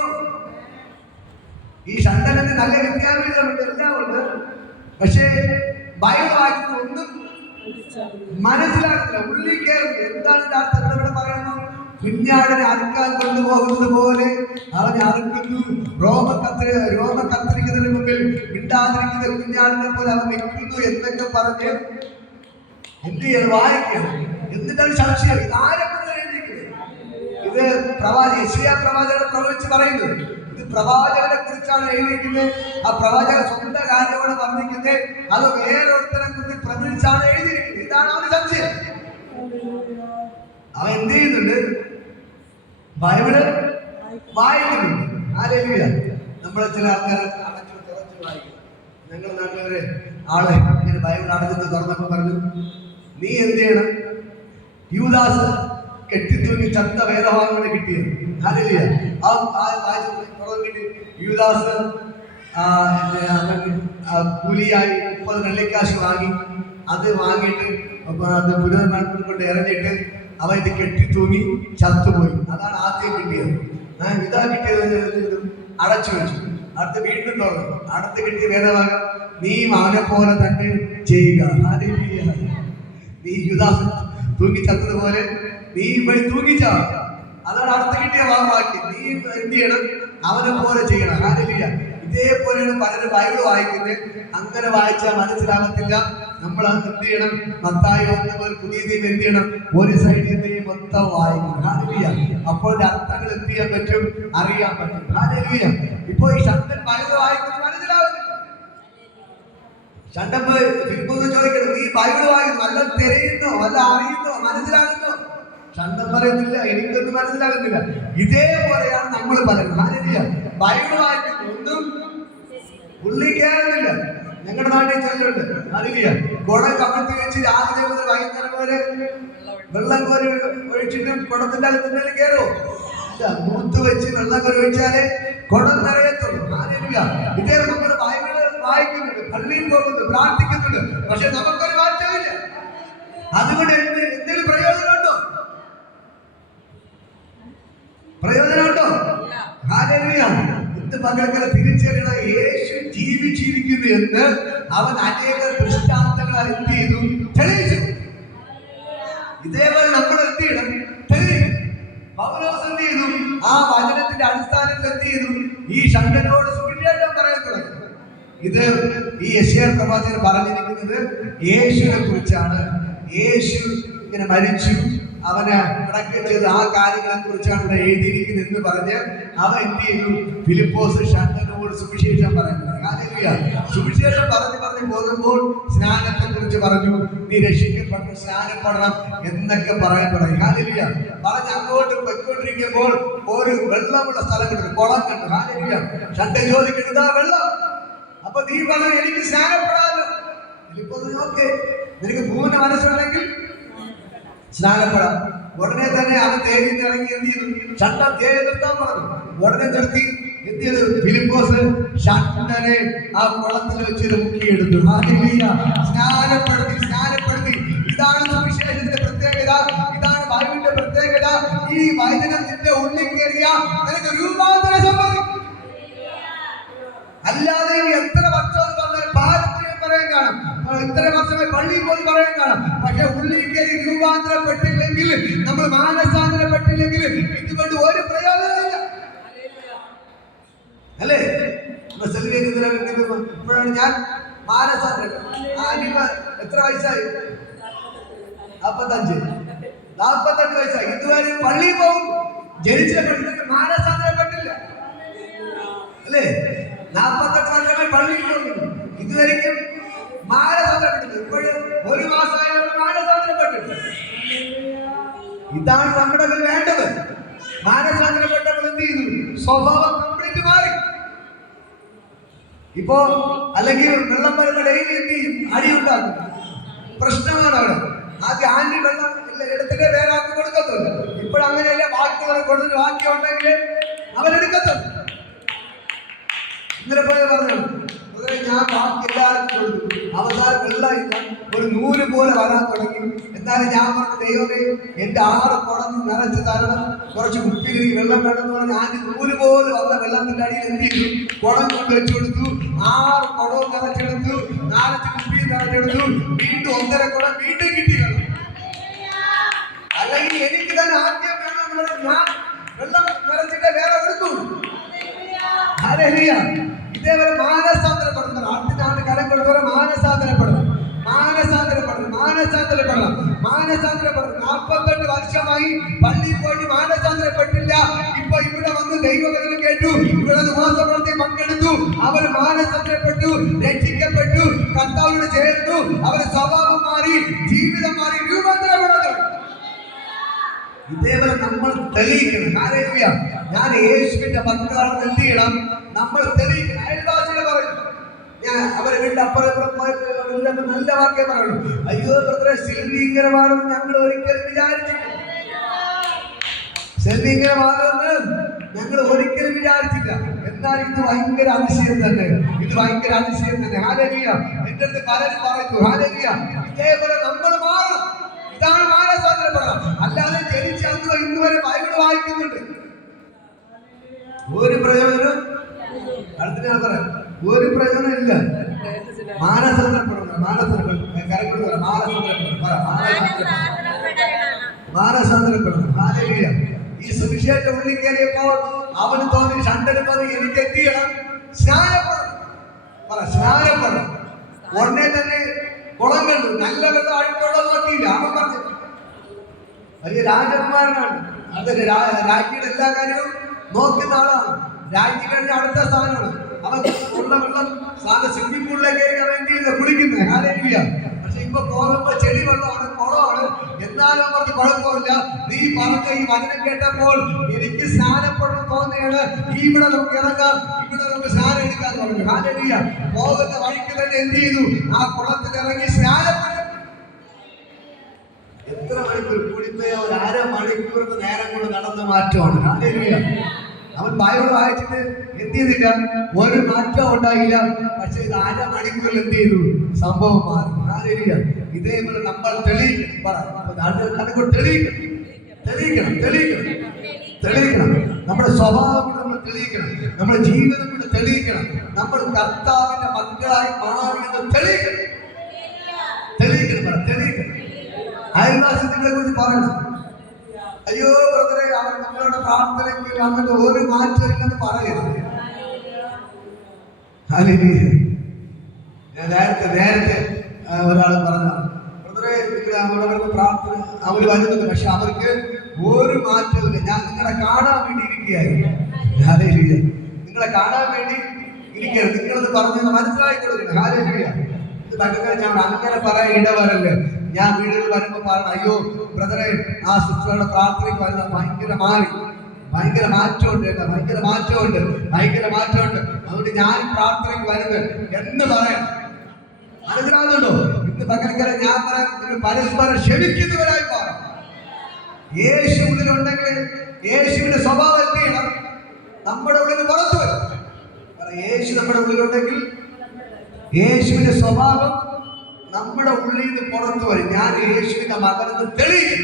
ഈ ഷണ്ടനത്തിന് നല്ല വിദ്യാഭ്യാസമുണ്ട്, എല്ലാം ഉണ്ട്. പക്ഷേ ബൈബിൾ വായിക്കുന്ന ഒന്നും മനസ്സിലാക്കുന്നില്ല, ഉള്ളിൽ കയറുന്നില്ല. എന്താണ് അർത്ഥം? ഇവിടെ പറയുന്നു, കുഞ്ഞാടിനെ അറുക്കാൻ കൊണ്ടുപോകുന്നത് പോലെ അവനെ അറുക്കുന്നു. രോമ കത്തിരിക്കുന്നതിന് മുമ്പിൽ മിണ്ടാതിരിക്കുന്ന കുഞ്ഞാടിനെ പോലെ അവൻ നിൽക്കുന്നു എന്നൊക്കെ പറഞ്ഞ് എന്ത് ചെയ്യണം? വായിക്കണം. എന്നിട്ടാണ് സംശയം, ഇത് ആരെങ്കിലും എഴുതിക്കുന്നത്? ഇത് യെശയ്യാ പ്രവാചകൻ പ്രവചിച്ച് പറയുന്നത്. ഇത് പ്രവാചകനെ കുറിച്ചാണ് എഴുതിയിരിക്കുന്നത്. ആ പ്രവാചകൻ സ്വന്തം കാര്യമാണ് പറഞ്ഞിരിക്കുന്നത്, അത് വേറൊരുത്തരെ കുറിച്ച് പ്രവചിച്ചാണ് എഴുതിയിരിക്കുന്നത്. ഇതാണ് അവന് സംശയം. അവൻ എന്ത് ചെയ്യുന്നുണ്ട്? ബൈബിള് വായിക്കുന്നുണ്ട്. ഹല്ലേലൂയ. നമ്മളെ ചില ആൾക്കാർ അടച്ചു തുറച്ചു വായിക്കും. ഞങ്ങളുടെ നാട്ടിലൊരു ആള് ഇങ്ങനെ ബൈബിൾ അടച്ചു തുറന്നപ്പോൾ പറഞ്ഞു, നീ എന്ത് ചെയ്യണം? യൂദാസ് കെട്ടിത്തൂങ്ങി ചത്ത വേദഭാഗങ്ങൾ കിട്ടിയത്. ഹല്ലേലൂയ. ആ വായിച്ചു കിട്ടി. യൂദാസ് കൂലിയായി 30 വെള്ളിക്കാശ് വാങ്ങി, അത് വാങ്ങിയിട്ട് അത് പുരോഹിതന്മാർക്ക് കൊണ്ട് എറിഞ്ഞിട്ട് അവൻ ഇത് കെട്ടിത്തൂങ്ങി ചത്തുപോയി. അതാണ് ആദ്യം കിട്ടിയത്. ഇതാ കിട്ടിയത് അടച്ചു വെച്ചു. അടുത്ത് വീണ്ടും തുറന്നു. അടുത്ത് കിട്ടിയ വേദഭാഗം, നീ അവനെ പോലെ തന്നെ ചെയ്യുക. നീ യുദാസ് തൂങ്ങിച്ചതുപോലെ നീ വഴി തൂങ്ങിച്ച. അതാണ് അടുത്ത് കിട്ടിയ വാക്യം. നീ എന്ത് ചെയ്യണം? അവനെ പോലെ ചെയ്യണം. ഹല്ലേലൂയ. ഇതേപോലെയാണ് പലരും ബൈബിൾ വായിക്കുന്നത്. അങ്ങനെ വായിച്ചാൽ മനസ്സിലാകത്തില്ല. നമ്മൾ അത് എന്ത് ചെയ്യണം? മത്തായി 1 മുതൽ പുതിയ നിയമം എന്ത് ചെയ്യണം? ഒരു സൈഡിൽ നിന്ന് മൊത്തം വായിക്കണം. ഹല്ലേലൂയ. അപ്പോൾ അർത്ഥങ്ങൾ എന്ത് ചെയ്യാൻ പറ്റും? അറിയാൻ പറ്റും. ഹല്ലേലൂയ. ഇപ്പൊ ഈ ശബ്ദം ബൈബിൾ വായിക്കുന്നത് മനസ്സിലാവുന്നില്ല. ഷണ്ടപ്പ് ഫിലിപ്പോസ് ചോദിക്കണം, നീ ബൈബിൾ വായിക്കുന്നു, വല്ല തിരയുന്നോ, വല്ല അറിയുന്നോ, മനസ്സിലാകുന്നോ? ഷണ്ടം പറയുന്നില്ല, എനിക്കൊന്നും മനസ്സിലാകുന്നില്ല. ഇതേപോലെയാണ് നമ്മൾ പറയുന്നത്. ഹല്ലേലൂയ. ബൈബിൾ വായിക്കുന്നു, ഒന്നും ഉള്ളി കയറുന്നില്ല. ഞങ്ങളുടെ നാട്ടിൽ ചൊല്ലുണ്ട്. ഹല്ലേലൂയ. കുടം കമഴ്ത്തി വെച്ച് രാവിലെ മുതൽ വൈകുന്നേരം വരെ വെള്ളം കോരി ഒഴിച്ചിട്ടും കുടത്തിന്റെ അകത്തുണ്ടെങ്കിൽ കയറുമോ? ഇല്ല. മൂത്ത് വെച്ച് വെള്ളം കോരി ഒഴിച്ചാലേ കുടം നിറയത്തുള്ളൂ. ഹല്ലേലൂയ. ഇതേ നമ്മൾ ബൈബിള് വായിക്കുന്നുണ്ട്, പള്ളിയിൽ പോകുന്നുണ്ട്, പ്രാർത്ഥിക്കുന്നുണ്ട്, പക്ഷെ നമുക്കൊരു മാറ്റമില്ല. അതുകൊണ്ട് എന്തെങ്കിലും പ്രയോജനമുണ്ടോ? പ്രയോജനമുണ്ടോ? ഹല്ലേലൂയ. ഇന്ന് പകൽക്കാലം തിരിച്ചറിയണം, യേശു ജീവിച്ചിരിക്കുന്നു എന്ന് അവൻ അനേക ദൃഷ്ടാന്തങ്ങളാൽ എന്ത് ചെയ്തു? തെളിയിച്ചു. ഇതേപോലെ നമ്മൾ എന്ത് ചെയ്യണം? തെളിയിക്കും. പൗലോസ് എന്ത് ചെയ്തു? ആ വചനത്തിന്റെ അടിസ്ഥാനത്തിൽ എന്ത് ചെയ്തു? ഈ ഷണ്ടനോട് സുവിശേഷം പറയാൻ തുടങ്ങി. ഇത് ഈ യെശയ്യാ പ്രവാചകൻ പറഞ്ഞിരിക്കുന്നത് യേശുവിനെ കുറിച്ചാണ്. യേശു ഇങ്ങനെ മരിച്ചു, അവന് അടക്കം ചെയ്ത് ആ കാര്യങ്ങളെ കുറിച്ചാണ് ഇവിടെ എഴുതിയിരിക്കുന്നത് എന്ന് പറഞ്ഞ് അവൻ എന്ത് ചെയ്തു? ഫിലിപ്പോസ് ഷണ്ടനോട് സുവിശേഷം പറയുന്നത്. ഹല്ലേലൂയ. സുവിശേഷം പറഞ്ഞു പോകുമ്പോൾ സ്നാനത്തെ കുറിച്ച് പറഞ്ഞു. നീ രക്ഷിക്കപ്പെടണം, സ്നാനപ്പെടണം എന്നൊക്കെ പറയാൻ തുടങ്ങി. ഹല്ലേലൂയ. പറഞ്ഞ് അങ്ങോട്ട് പൊയ്ക്കൊണ്ടിരിക്കുമ്പോൾ ഒരു വെള്ളമുള്ള സ്ഥലം കണ്ടു, കുളം കണ്ടു. ഹല്ലേലൂയ. ഷണ്ടൻ ചോദിക്കുന്നത്, ആ വെള്ളം. അപ്പൊ നീ പറഞ്ഞു, എനിക്ക് സ്നാനപ്പെടാമല്ലോ. ഓക്കെ, നിനക്ക് പൂർണ്ണ മനസ്സുണ്ടെങ്കിൽ സ്നാനപ്പെടാം. ഉടനെ തന്നെ അവൻ തേടി ഇറങ്ങി എന്ത് ചെയ്തു? ഷണ്ടൻ തേടി നിർത്താൻ പറഞ്ഞു. ഉടനെ നിർത്തി എന്ത് ചെയ്തു? ഫിലിപ്പോസ് ഷണ്ടനെ ആ കുളത്തിൽ വെച്ച് മുക്കിയെടുത്തു. ഹല്ലേലൂയ. സ്നാനപ്പെടുത്തി. ഇതാണ് സുവിശേഷത്തിന്റെ പ്രത്യേകത, ഇതാണ് ബൈബിളിന്റെ പ്രത്യേകത. ഈ വചനം നിന്റെ ഉള്ളിൽ കയറിയ നിനക്ക് രൂപാന്തരം സംഭവിക്കും. അല്ലാതെ എത്ര വർഷം പറഞ്ഞാൽ പാരമ്പര്യം പറയാൻ കാണാം, ഇത്ര വർഷമായി പള്ളിയിൽ പോയി പറയാൻ കാണാം, പക്ഷെ ഉള്ളിൽ കയറി രൂപാന്തരപ്പെട്ടില്ലെങ്കിൽ, നമ്മൾ മാനസാന്തരപ്പെട്ടില്ലെങ്കിൽ ഇതുകൊണ്ട് ഒരു പ്രയോജനമില്ല. അല്ലേ? ഇപ്പോഴാണ് ഞാൻ മാനസാന്തരം. എത്ര വയസ്സായി? 48 വയസ്സായി. ഇതുവരെ പള്ളിയിൽ പോകും, ജനിച്ചപ്പോൾ മാനസാന്തരപ്പെട്ടില്ല. അല്ലേ? 48 വർഷമായി പള്ളിയിൽ പോകുന്നു, ഇതുവരെയും മാനസാന്തരപ്പെട്ടില്ല. ഇപ്പോഴും 1 മാസമായി മാനസാന്തരപ്പെട്ടില്ല. ഇതാണ് നമ്മുടെ വേണ്ടത്. മാനസാന്തരപ്പെട്ടപ്പോൾ എന്ത് ചെയ്തു? സ്വഭാവം കംപ്ലീറ്റ് മാറി. ഇപ്പോ അല്ലെങ്കിൽ വെള്ളം വരുന്ന ഡെയിലി എന്ത് ചെയ്യും? അടിയുണ്ടാക്കും, പ്രശ്നമാണ് അവിടെ. ആദ്യം ആന്റി വെള്ളം എടുത്തിട്ട് വേറെ ആൾക്ക് കൊടുക്കത്തുള്ളൂ. ഇപ്പോഴങ്ങനെയല്ല, ബാക്കിയുള്ളവർ കൊടുത്തിട്ട് ബാക്കി ഉണ്ടെങ്കിൽ അവരെടുക്കത്തുള്ളൂ. ഇന്നലെ പോലെ പറഞ്ഞു, ഞാൻ ബാക്കി എല്ലാവർക്കും കൊടുത്തു. അവസാനം വെള്ളമില്ല, ഒരു നൂല് പോലെ വരാൻ തുടങ്ങി. എന്നാലും ഞാൻ പറഞ്ഞു, ദൈവമേ എന്റെ 6 കുടം നിറച്ച് തരണം, കുറച്ച് കുപ്പിയിൽ വെള്ളം വേണമെന്ന് പറഞ്ഞ് ഞാൻ നൂല് പോലെ വന്ന വെള്ളത്തിന്റെ അടിയിൽ എന്ത് ചെയ്തു? കുടം കൊണ്ട് വെച്ചു കൊടുത്തു. 6 കുടവും നിറച്ചെടുത്തു, 4 കുപ്പിയും നിറച്ചെടുത്തു. വീണ്ടും 1.5 കുടം വീണ്ടും കിട്ടി. അല്ലെങ്കിൽ എനിക്ക് തന്നെ ആദ്യം വേണമെന്ന് പറഞ്ഞ് ഞാൻ വെള്ളം നിറച്ചിട്ട് വേറെ എടുത്തു. ഹല്ലേലൂയ. ഇതേപോലെ മാനസാന്തരപ്പെടുന്നത്. അടുത്ത കരം കൊടുത്തവരെ മാനസാന്തരപ്പെടണം. 48 വർഷമായി പള്ളിയിൽ പോയിട്ട് മാനസാന്തരപ്പെട്ടില്ല. ഇപ്പൊ ഇവിടെ വന്ന് ദൈവവചനം കേട്ടു, ഇവിടെ അവർ മാനസാന്തരപ്പെട്ടു, രക്ഷിക്കപ്പെട്ടു, കർത്താവിനോട് ചേർന്നു, അവരുടെ സ്വഭാവം മാറി, ജീവിതം മാറി, രൂപാന്തരപ്പെടുന്നു. ഇതേപോലെ നമ്മൾ തെളിയിക്കണം. ഹല്ലേലൂയ. ഞാൻ യേശുവിന്റെ മക്കളാണെന്ന് എന്ത് ചെയ്യണം? നമ്മൾ തെളിയിക്കണം. അയൽവാസികളെ പറയും, ഞാൻ അവരെ വീട്ടിൽ അപ്പുറം പോയപ്പോൾ നല്ല വാക്യം പറയുള്ളൂ. അയ്യോ ബ്രദറെ, സിൽവീകരമാണെന്ന് ഞങ്ങൾ ഒരിക്കലും വിചാരിച്ചിട്ടില്ല. സെൽവീകരമാണെന്ന് ഞങ്ങൾ ഒരിക്കലും വിചാരിച്ചില്ല. എന്നാൽ ഇത് ഭയങ്കര അതിശയം തന്നെ, ഇത് ഭയങ്കര അതിശയം തന്നെ. ഹല്ലേലൂയ. എന്റെ അടുത്ത് പലരും പറഞ്ഞു, ഹല്ലേലൂയ, ഇതേപോലെ നമ്മൾ മാറണം. ഇതാണ് മാനസാന്തരപ്പെടണം. അല്ലാതെ ജനിച്ച് അന്ന് ഇന്ന് വരെ ബൈബിൾ വായിക്കുന്നുണ്ട്, ഒരു പ്രയോജനം അടുത്ത ഞാൻ പറയാം, ഒരു പ്രയോജനം ഇല്ല. മാനസാന്തരപ്പെടണം, മാനസാന്തരപ്പെടണം, മാനസാന്തരപ്പെടണം. ഹല്ലേലൂയ. ഈ സുവിശേഷ ഉള്ളിൽ കയറിയപ്പോൾ അവന് തോന്നി, ഷണ്ടന് തോന്നി, എനിക്ക് എന്ത് ചെയ്യണം? സ്നാനപ്പെടണം. സ്നാനപ്പെടണം. ഉടനെ തന്നെ കുളം കണ്ടു, നല്ല വെള്ളം അഴുക്കോളം നോക്കിയില്ല. അവൻ പറഞ്ഞു, വലിയ രാജകുമാരനാണ്, അതൊക്കെ രാജ്ഞിയുടെ എല്ലാ കാര്യവും നോക്കുന്ന ആളാണ്. രാജ്ഞി കഴിഞ്ഞ അടുത്ത സ്ഥാനമാണ്. അവൻ ഉള്ള വെള്ളം സ്വിമ്മിംഗ് പൂളിലേക്ക് അവൻ എന്ത് ചെയ്ത് കുളിക്കുന്നത്. ഹല്ലേലൂയ. പക്ഷെ ഇപ്പൊ പോകുമ്പോ ചെളി വെള്ളമാണ്, കുളമാണ്. എന്നാലും അവർക്ക് കുഴപ്പമില്ല. നീ പറഞ്ഞ ഈ വചനം കേട്ടപ്പോൾ എനിക്ക് സ്നാനപ്പെടണം തോന്നുകയാണ്. ഇവിടെ നമുക്ക് ഇറങ്ങാം, ഇവിടെ നമുക്ക് സ്നാനം എടുക്കാൻ പറഞ്ഞു. ഹല്ലേലൂയ. പോകുന്ന വഴിക്ക് തന്നെ എന്ത് ചെയ്തു? ആ കുളത്തിൽ ഇറങ്ങി സ്നാനപ്പെട്ടു. എത്ര മണിക്കൂർ കൂടിപ്പോയ ഒരു അരമണിക്കൂറിന് നേരം കൊണ്ട് നടന്ന മാറ്റമാണ്. ഹല്ലേലൂയ. അവൻ ബൈബിൾ വായിച്ചിട്ട് എന്ത് ചെയ്തില്ല? ഒരു മാറ്റം ഉണ്ടായില്ല. പക്ഷെ ഇത് അരമണിക്കൂറിൽ എന്ത് ചെയ്തു? സംഭവം മാറി. ഹല്ലേലൂയ. ഇതേപോലെ നമ്മൾ തെളിയിക്കണം. തെളിയിക്കണം. നമ്മുടെ സ്വഭാവം നമ്മൾ തെളിയിക്കണം, നമ്മുടെ ജീവിതം കൂടെ തെളിയിക്കണം. നമ്മൾ കർത്താവിന്റെ മക്കളായി മാറിയെന്ന് തെളിയിക്കണം. അയൽവാസികളെ കുറിച്ച് പറയണം. അയ്യോ ബ്രദറെ, അവൻ നമ്മളോട് പ്രാർത്ഥനയ്ക്ക് അങ്ങനത്തെ ഒരു മാറ്റമില്ലെന്ന് പറയരുത്. ഹല്ലേലൂയ. ഞാൻ നേരത്തെ ഒരാൾ പറഞ്ഞു, ബ്രദറെ അവരുടെ പ്രാർത്ഥന അവർ വരുന്നുണ്ട്, പക്ഷെ അവർക്ക് ഒരു മാറ്റമില്ല. ഞാൻ നിങ്ങളെ കാണാൻ വേണ്ടി ഇരിക്കുകയായിരുന്നു. ഹല്ലേലൂയ. നിങ്ങളെ കാണാൻ വേണ്ടി ഇരിക്കുകയാണ്. നിങ്ങളത് പറഞ്ഞത് മനസ്സിലാക്കി കൊടുക്കണം. ഹല്ലേലൂയ. ഇത് ഭയങ്കര ഞാൻ അങ്ങനെ പറയാൻ ഇടവരല്ലേ. ഞാൻ വീടുകളിൽ വരുമ്പോൾ പറഞ്ഞു, അയ്യോ ബ്രദറെ, ആ സിസ്റ്ററുടെ പ്രാർത്ഥനയ്ക്ക് വരുന്ന ഭയങ്കര മാറ്റമുണ്ട് കേട്ടോ, ഭയങ്കര മാറ്റമുണ്ട്. അതുകൊണ്ട് ഞാൻ പ്രാർത്ഥനയ്ക്ക് വരുന്നത് എന്ന് പറയാം. മനസ്സിലാകുന്നുണ്ടോ? ഇന്ന് പകൽക്കര ഞാൻ പറയാൻ പരസ്പരം ക്ഷമിക്കുന്നവരായി മാറും. യേശു ഉള്ളിലുണ്ടെങ്കിൽ യേശുവിന്റെ സ്വഭാവം എന്ത് ചെയ്യണം? നമ്മുടെ ഉള്ളിൽ നിന്ന് പുറത്തു വരും. യേശു നമ്മുടെ ഉള്ളിലുണ്ടെങ്കിൽ യേശുവിന്റെ സ്വഭാവം നമ്മുടെ ഉള്ളിൽ നിന്ന് പുറത്തു വരും. ഞാൻ യേശുവിന്റെ മകനെന്ന് തെളിയിക്കും.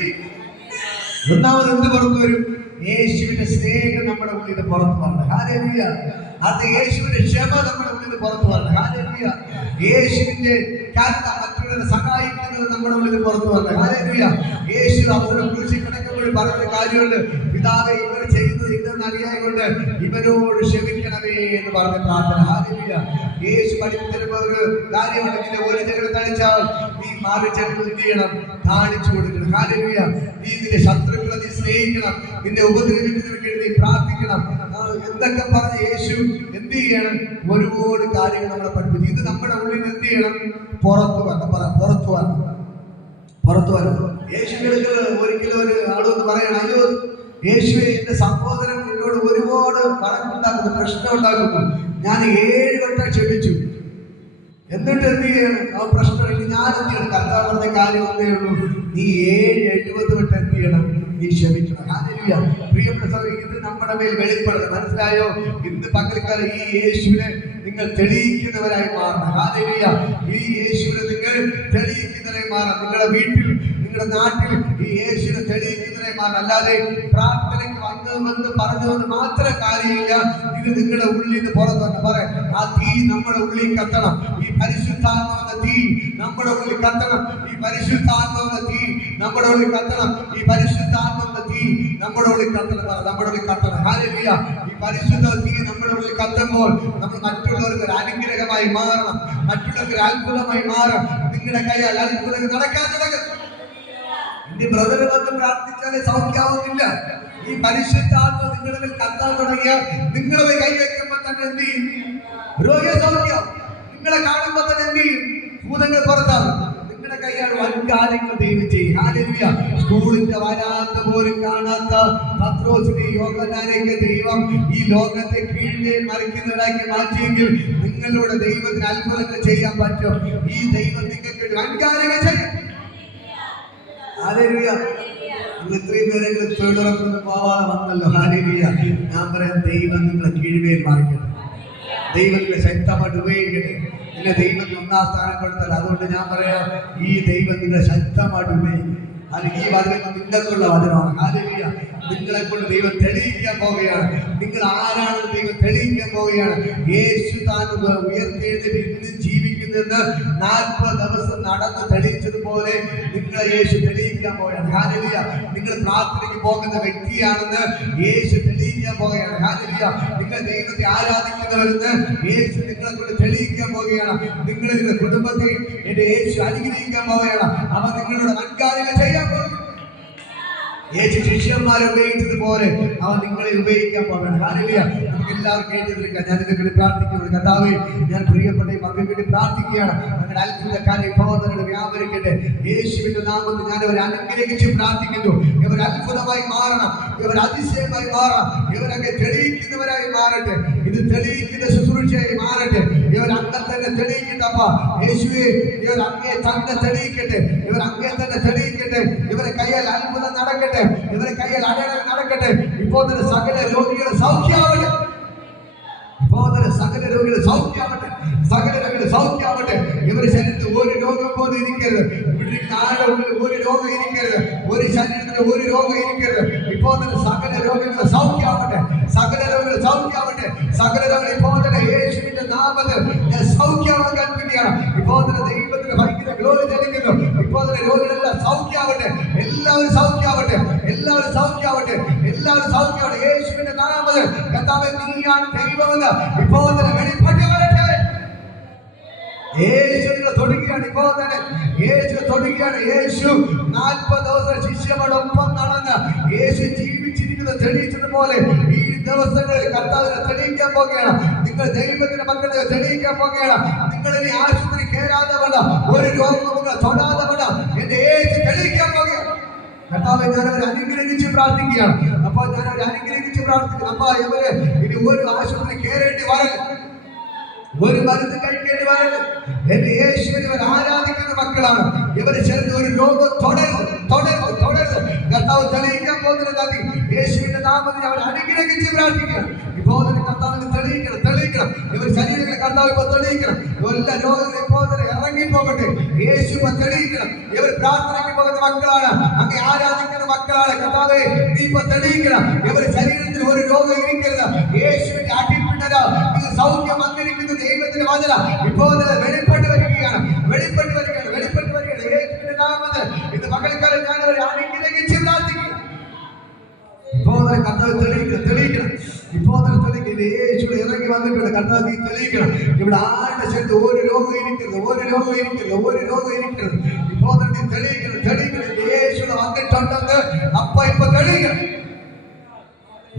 ഒന്നാമത് എന്ത് പുറത്തു വരും? യേശുവിന്റെ സ്നേഹം നമ്മുടെ ഉള്ളിൽ നിന്ന് പുറത്തു വരണം. ഹല്ലേലൂയ. അത് യേശുവിന്റെ ക്ഷമ നമ്മുടെ ഉള്ളിൽ നിന്ന് പുറത്തു വരണം. ഹല്ലേലൂയ. യേശുവിന്റെ മറ്റുള്ളവരെ സഹായിക്കുന്നത് നമ്മുടെ ഉള്ളിൽ നിന്ന് പുറത്തു വരണം. ഹല്ലേലൂയ. യേശു അവരുടെ കുരിശിൽ കിടക്കുമ്പോൾ പറഞ്ഞ കാര്യമുണ്ട്, പിതാവേ ഇവർ ചെയ്യുന്നത് ഇതെന്ന് അറിയാകൊണ്ട് ഇവരോട് ക്ഷമിക്കണമേ എന്ന് പറഞ്ഞ പ്രാർത്ഥന. ഹല്ലേലൂയ. യേശു പഠിപ്പിച്ചിരുന്ന ഒരു കാര്യമുണ്ടെങ്കിൽ ഒരു ജനം തളിച്ചാൽ നീ മാറി ചെന്ന് എന്ത് ചെയ്യണം? കാണിച്ചു കൊടുക്കണം. ഹല്ലേലൂയ. നീ നിന്റെ ശത്രുക്കളെ നീ സ്നേഹിക്കണം, നിന്നെ ഉപദ്രവിക്കുന്നവർക്ക് നീ പ്രാർത്ഥിക്കണം. എന്തൊക്കെ പറഞ്ഞ യേശു എന്ത് ചെയ്യണം? ഒരുപാട് കാര്യങ്ങൾ നമ്മളെ പഠിപ്പിച്ചു. ഇത് നമ്മുടെ ഉള്ളിൽ എന്ത് ചെയ്യണം? പുറത്തു വരണം. യേശുവിന്റെ ഒരിക്കലും ഒരു ആളൊന്ന് പറയണം, അയ്യോ യേശുവെ, എന്റെ സഹോദരൻ എന്നോട് ഒരുപാട് വഴക്കുണ്ടാക്കുന്നു, പ്രശ്നം ഉണ്ടാക്കുന്നു. ഞാൻ 7 വട്ടം ക്ഷമിച്ചു. എന്നിട്ട് എന്ത് ചെയ്യണം? ആ പ്രശ്നമില്ല. ഞാൻ എന്ത് ചെയ്യണം? കർത്താവ് പറഞ്ഞ കാര്യം ഒന്നേ ഉള്ളൂ, നീ 70 വട്ടം എന്ത് ചെയ്യണം? നീ ക്ഷമിക്കണം. ഹല്ലേലൂയ. പ്രിയപ്പെട്ട സഹോദരൻ, ഇത് നമ്മുടെ മേൽ വെളിപ്പെടുന്നത് മനസ്സിലായോ? ഇന്ന് പകൽക്കാലം ഈ യേശുവിനെ നിങ്ങൾ തെളിയിക്കുന്നവരായി മാറണം. ഹല്ലേലൂയ. ഈ യേശുവിനെ നിങ്ങൾ തെളിയിക്കുന്നവരായി മാറണം. നിങ്ങളുടെ വീട്ടിൽ, നിങ്ങളുടെ നാട്ടിൽ ഈ യേശുവിനെ തെളിയിക്കുന്നവരായി മാറണം. അല്ലാതെ പ്രാർത്ഥനയ്ക്ക് വന്നതെന്ന് പറഞ്ഞതുകൊണ്ട് മാത്രം കാര്യമില്ല. ഇത് നിങ്ങളുടെ ഉള്ളിൽ നിന്ന് പുറത്തു വരണം. പറയാം, ആ തീ നമ്മുടെ ഉള്ളിൽ കത്തണം. ഈ പരിശുദ്ധാത്മാവെന്ന തീ നമ്മുടെ ഉള്ളിൽ കത്തണം. ഈ പരിശുദ്ധാത്മാവെന്ന തീ നമ്മുടെ ഉള്ളിൽ കത്തണം. ഈ പരിശുദ്ധാത്മാവെന്ന തീ നമ്മുടെ ഉള്ളിൽ കത്തണം. നമ്മുടെ ഉള്ളിൽ കത്തണം. ഹല്ലേലൂയ. ഈ പരിശുദ്ധ തീ നമ്മുടെ ഉള്ളിൽ കത്തുമ്പോൾ നമ്മൾ മറ്റുള്ളവർക്ക് ഒരു അനുഗ്രഹമായി മാറണം, മറ്റുള്ളവർക്ക് ഒരു അത്ഭുതമായി മാറാം. നിങ്ങളുടെ കൈയാൽ അത്ഭുതങ്ങൾ നടക്കാൻ തുടങ്ങും. എന്റെ ബ്രദർ വന്ന് പ്രാർത്ഥിച്ചാലേ സൗഖ്യമാവുന്നില്ല. ഈ പരിശുദ്ധാത്മ നിങ്ങളുടെ മേൽ കത്താൻ തുടങ്ങിയാൽ നിങ്ങളെ കൈവയ്ക്കുമ്പോൾ തന്നെ എന്ത് ചെയ്യും? രോഗിയെ സൗഖ്യം. നിങ്ങളെ കാണുമ്പോൾ തന്നെ എന്ത് ചെയ്യും? ഭൂതങ്ങൾ പുറത്താകും. നിങ്ങളുടെ കൈയാണ് വൻ കാര്യങ്ങൾ ദൈവം ചെയ്യും. ഹല്ലേലൂയ. സ്കൂളിന്റെ വരാത്ത പോലും കാണാത്ത പത്രോസിനെ യോഹന്നാനെയൊക്കെ ദൈവം ഈ ലോകത്തെ കീഴിലെ മറിക്കുന്നവരാക്കി മാറ്റിയെങ്കിൽ നിങ്ങളുടെ ദൈവത്തിന് അത്ഭുതങ്ങൾ ചെയ്യാൻ പറ്റും. ഈ ദൈവം നിങ്ങൾക്ക് വൻ കാര്യങ്ങൾ ചെയ്യും. ഹല്ലേലൂയ. നിങ്ങൾ ഇത്രയും പേരെങ്കിലും തൊഴിലുറപ്പിന് പോവാതെ വന്നല്ലോ. ഹല്ലേലൂയ. ഞാൻ പറയാം, ദൈവം നിങ്ങളെ കീഴ്മേൽ മാറിക്കട്ടെ. ദൈവത്തിനെ ശക്തമായിട്ട് ഉപയോഗിക്കട്ടെ. നിന്നെ ദൈവത്തിന് ഒന്നാം സ്ഥാനം കൊടുത്താൽ അതുകൊണ്ട് ഞാൻ പറയാം, ഈ ദൈവം നിങ്ങളെ ശക്തമായിട്ട് ഉപയോഗിക്കും. അല്ലെങ്കിൽ ഈ വചനം നിങ്ങൾക്കുള്ള വചനമാണ്. ഹല്ലേലൂയ. നിങ്ങളെ കൊണ്ട് ദൈവം തെളിയിക്കാൻ പോവുകയാണ്. നിങ്ങൾ ആരാണെന്ന് ദൈവം തെളിയിക്കാൻ പോവുകയാണ്. യേശു താൻ ഉയർത്തെഴുന്നേറ്റ് ഇന്നും ജീവിക്കുന്നെന്ന് 40 ദിവസം നടന്ന് തെളിയിച്ചതുപോലെ നിങ്ങളെ യേശു തെളിയിക്കാൻ പോവുകയാണ്. ഹല്ലേലൂയ. നിങ്ങൾ പ്രാർത്ഥനയ്ക്ക് പോകുന്ന വ്യക്തിയാണെന്ന് യേശു തെളിയിക്കാൻ പോവുകയാണ്. ഹല്ലേലൂയ. നിങ്ങൾ ദൈവത്തെ ആരാധിക്കുന്നവരെന്ന് യേശു നിങ്ങളെ കൊണ്ട് തെളിയിക്കാൻ പോവുകയാണ്. നിങ്ങളുടെ കുടുംബത്തിൽ എന്റെ യേശു അനുഗ്രഹിക്കാൻ പോവുകയാണ്. അവൻ നിങ്ങളുടെ വൻകാര്യങ്ങൾ ചെയ്യാൻ പോകും. യേശു ശിഷ്യന്മാരെ ഉപയോഗിച്ചതുപോലെ അവൻ നിങ്ങളെ ഉപയോഗിക്കാൻ പോകണം. ഹല്ലേലൂയ. നമുക്ക് എല്ലാവർക്കും എഴുതിയെടുക്കാം. ഞാൻ നിങ്ങൾക്ക് വേണ്ടി പ്രാർത്ഥിക്കുന്നു. കർത്താവേ, ഞാൻ പ്രിയപ്പെട്ട ഈ മകൾക്ക് വേണ്ടി പ്രാർത്ഥിക്കുകയാണ്. ഞങ്ങളുടെ അത്ഭുതക്കാരെ പ്രവർത്തനങ്ങൾ വ്യാപരിക്കട്ടെ. യേശുവിന്റെ നാമത്തിൽ ഞാൻ ഇവരെ അനുഗ്രഹിച്ച് പ്രാർത്ഥിക്കുന്നു. ഇവർ അത്ഭുതമായി മാറണം. ഇവർ അതിശയമായി മാറണം. ഇവരൊക്കെ തെളിയിക്കുന്നവരായി മാറട്ടെ. ഇത് തെളിയിക്കുന്ന ശുശ്രൂഷയായി മാറട്ടെ. ഇവർ അങ്ങനെ തന്നെ തെളിയിക്കട്ടെ. അപ്പ യേശുവേ, ഇവർ അങ്ങേ തന്നെ തെളിയിക്കട്ടെ. ഇവർ അങ്ങേ തന്നെ തെളിയിക്കട്ടെ. ഇവരെ കയ്യാൽ അത്ഭുതം നടക്കട്ടെ. ഇവരെ കയ്യിൽ അടയാളം നടക്കട്ടെ. ഇപ്പോൾ തന്നെ സകല രോഗികളെ സൗഖ്യമാവട്ടെ. ഇപ്പോൾ തന്നെ സകല രോഗികളെ സൗഖ്യമാവട്ടെ. സകല രോഗികളെ സൗഖ്യമാവട്ടെ. ഇവരുടെ ശരീരത്തിൽ ഒരു രോഗം പോലും ഇരിക്കരുത്. ഇവിടെ ആരുടെ ഉള്ളിൽ ഒരു രോഗം ഇരിക്കരുത്. ഒരു ശരീരത്തിൽ ഒരു രോഗം ഇരിക്കരുത്. ഇപ്പോൾ തന്നെ സകല രോഗങ്ങളെ സൗഖ്യമാവട്ടെ. സകല രോഗങ്ങളെ സൗഖ്യമാവട്ടെ. സകല രോഗങ്ങൾ ഇപ്പോൾ തന്നെ യേശുവിന്റെ നാമത്തിൽ ഞാൻ സൗഖ്യമാകാൻ കൽപ്പിക്കുകയാണ്. ഇപ്പോൾ തന്നെ ദൈവത്തിന് ഭയങ്കര ഗ്ലോറി ചലിക്കുന്നു. ഇപ്പോൾ തന്നെ രോഗികളെല്ലാം സൗഖ്യമാവട്ടെ. എല്ലാവരും സൗഖ്യമാവട്ടെ. എല്ലാവരും സൗഖ്യമാവട്ടെ. എല്ലാവരും സൗഖ്യമാവട്ടെ. യേശുവിന്റെ നാമത്തിൽ കർത്താവേ, നീയാണ് ദൈവമെന്ന് ഇപ്പോൾ തന്നെ വെളിപ്പെട്ട് വരട്ടെ. യേശു തൊടുകയാണ്. ഇപ്പോൾ തന്നെ യേശു തൊടുകയാണ്. യേശു 40 ദിവസം ശിഷ്യരോടൊപ്പം നടന്ന് യേശു ജീവിച്ചിരിക്കുന്നത് തെളിയിച്ചതുപോലെ ഈ ദിവസങ്ങളിൽ കർത്താവിനെ തെളിയിക്കാൻ പോകുകയാണ്. നിങ്ങൾ ദൈവത്തിന്റെ മക്കളെ തെളിയിക്കാൻ പോകുകയാണ്. നിങ്ങൾ ഇനി ആശുപത്രി കയറാതെ വേണം. ഒരു രോഗം നിങ്ങൾ തൊടാതെ വേണം. എന്റെ യേശു തെളിയിക്കാൻ പോകുകയാണ്. കർത്താവെ, ഞാൻ അവരെ അനുഗ്രഹിച്ച് പ്രാർത്ഥിക്കുകയാണ്. അപ്പോൾ ഞാൻ അവരെ അനുഗ്രഹിച്ച് പ്രാർത്ഥിക്കുന്നു. അമ്മ, ഇവര് ഇനി ഒരു ആശുപത്രി കയറേണ്ടി വരരുത്. ഒരു മരുന്ന് കഴിക്കേണ്ടി വരരുത്. എന്റെ യേശുവിനെ ഇവർ ആരാധിക്കുന്ന മക്കളാണ്. ഇവരെ ചേർന്ന് ഒരു രോഗം തുടരുത്. കർത്താവ് തെളിയിക്കാൻ പോകുന്നത് യേശുവിന്റെ നാമത്തിൽ അവർ അനുഗ്രഹിച്ച് പ്രാർത്ഥിക്കണം. ഇപ്പോൾ തന്നെ കർത്താവിനെ തെളിയിക്കണം. ഇവർ ശരീരങ്ങളെ കർത്താവ് ഇപ്പൊ തെളിയിക്കണം. എല്ലാ രോഗങ്ങളും ഇപ്പോൾ തന്നെ ഇറങ്ങിപ്പോകട്ടെ. യേശു ഇപ്പൊ തെളിയിക്കണം. ഇവർ പ്രാർത്ഥനയ്ക്ക് പോകുന്ന മക്കളാണ്. അങ്ങ് ആരാധിക്കുന്ന മക്കളാണ്. കർത്താവേ, നീ ഇപ്പൊ തെളിയിക്കണം. ഇവർ ശരീരത്തിൽ ഒരു രോഗം ഇരിക്കരുത്. യേശുവിന്റെ അടിപ്പിണരോ ഇത് സൗഖ്യം വന്നിരിക്കുന്ന ദൈവത്തിന്റെ വചന ഇപ്പോൾ വെളിപ്പെട്ട് വരികയാണ്. യേശുവിന്റെ നാമത്തിൽ ഇന്ന് പകൽക്കാലം ഞാൻ അവരെ അനുഗ്രഹിച്ച് പ്രാർത്ഥിക്കുന്നു. ഇപ്പോൾ തന്നെ കർത്താവ് തെളിയിക്കണം. ഇപ്പോൾ തന്നെ തെളിയിക്കണം. യേശുവിടെ ഇറങ്ങി വന്നിട്ടുണ്ട്. കർത്താവ് നീ തെളിയിക്കണം. ഇവിടെ ആരുടെ ശരീരത്തിൽ ഒരു രോഗം ഇരിക്കരുത്. ഇപ്പോൾ തന്നെ തെളിയിക്കണം. യേശുവിടെ വന്നിട്ടുണ്ടെന്ന് അപ്പൊ ഇപ്പൊ തെളിയിക്കണം.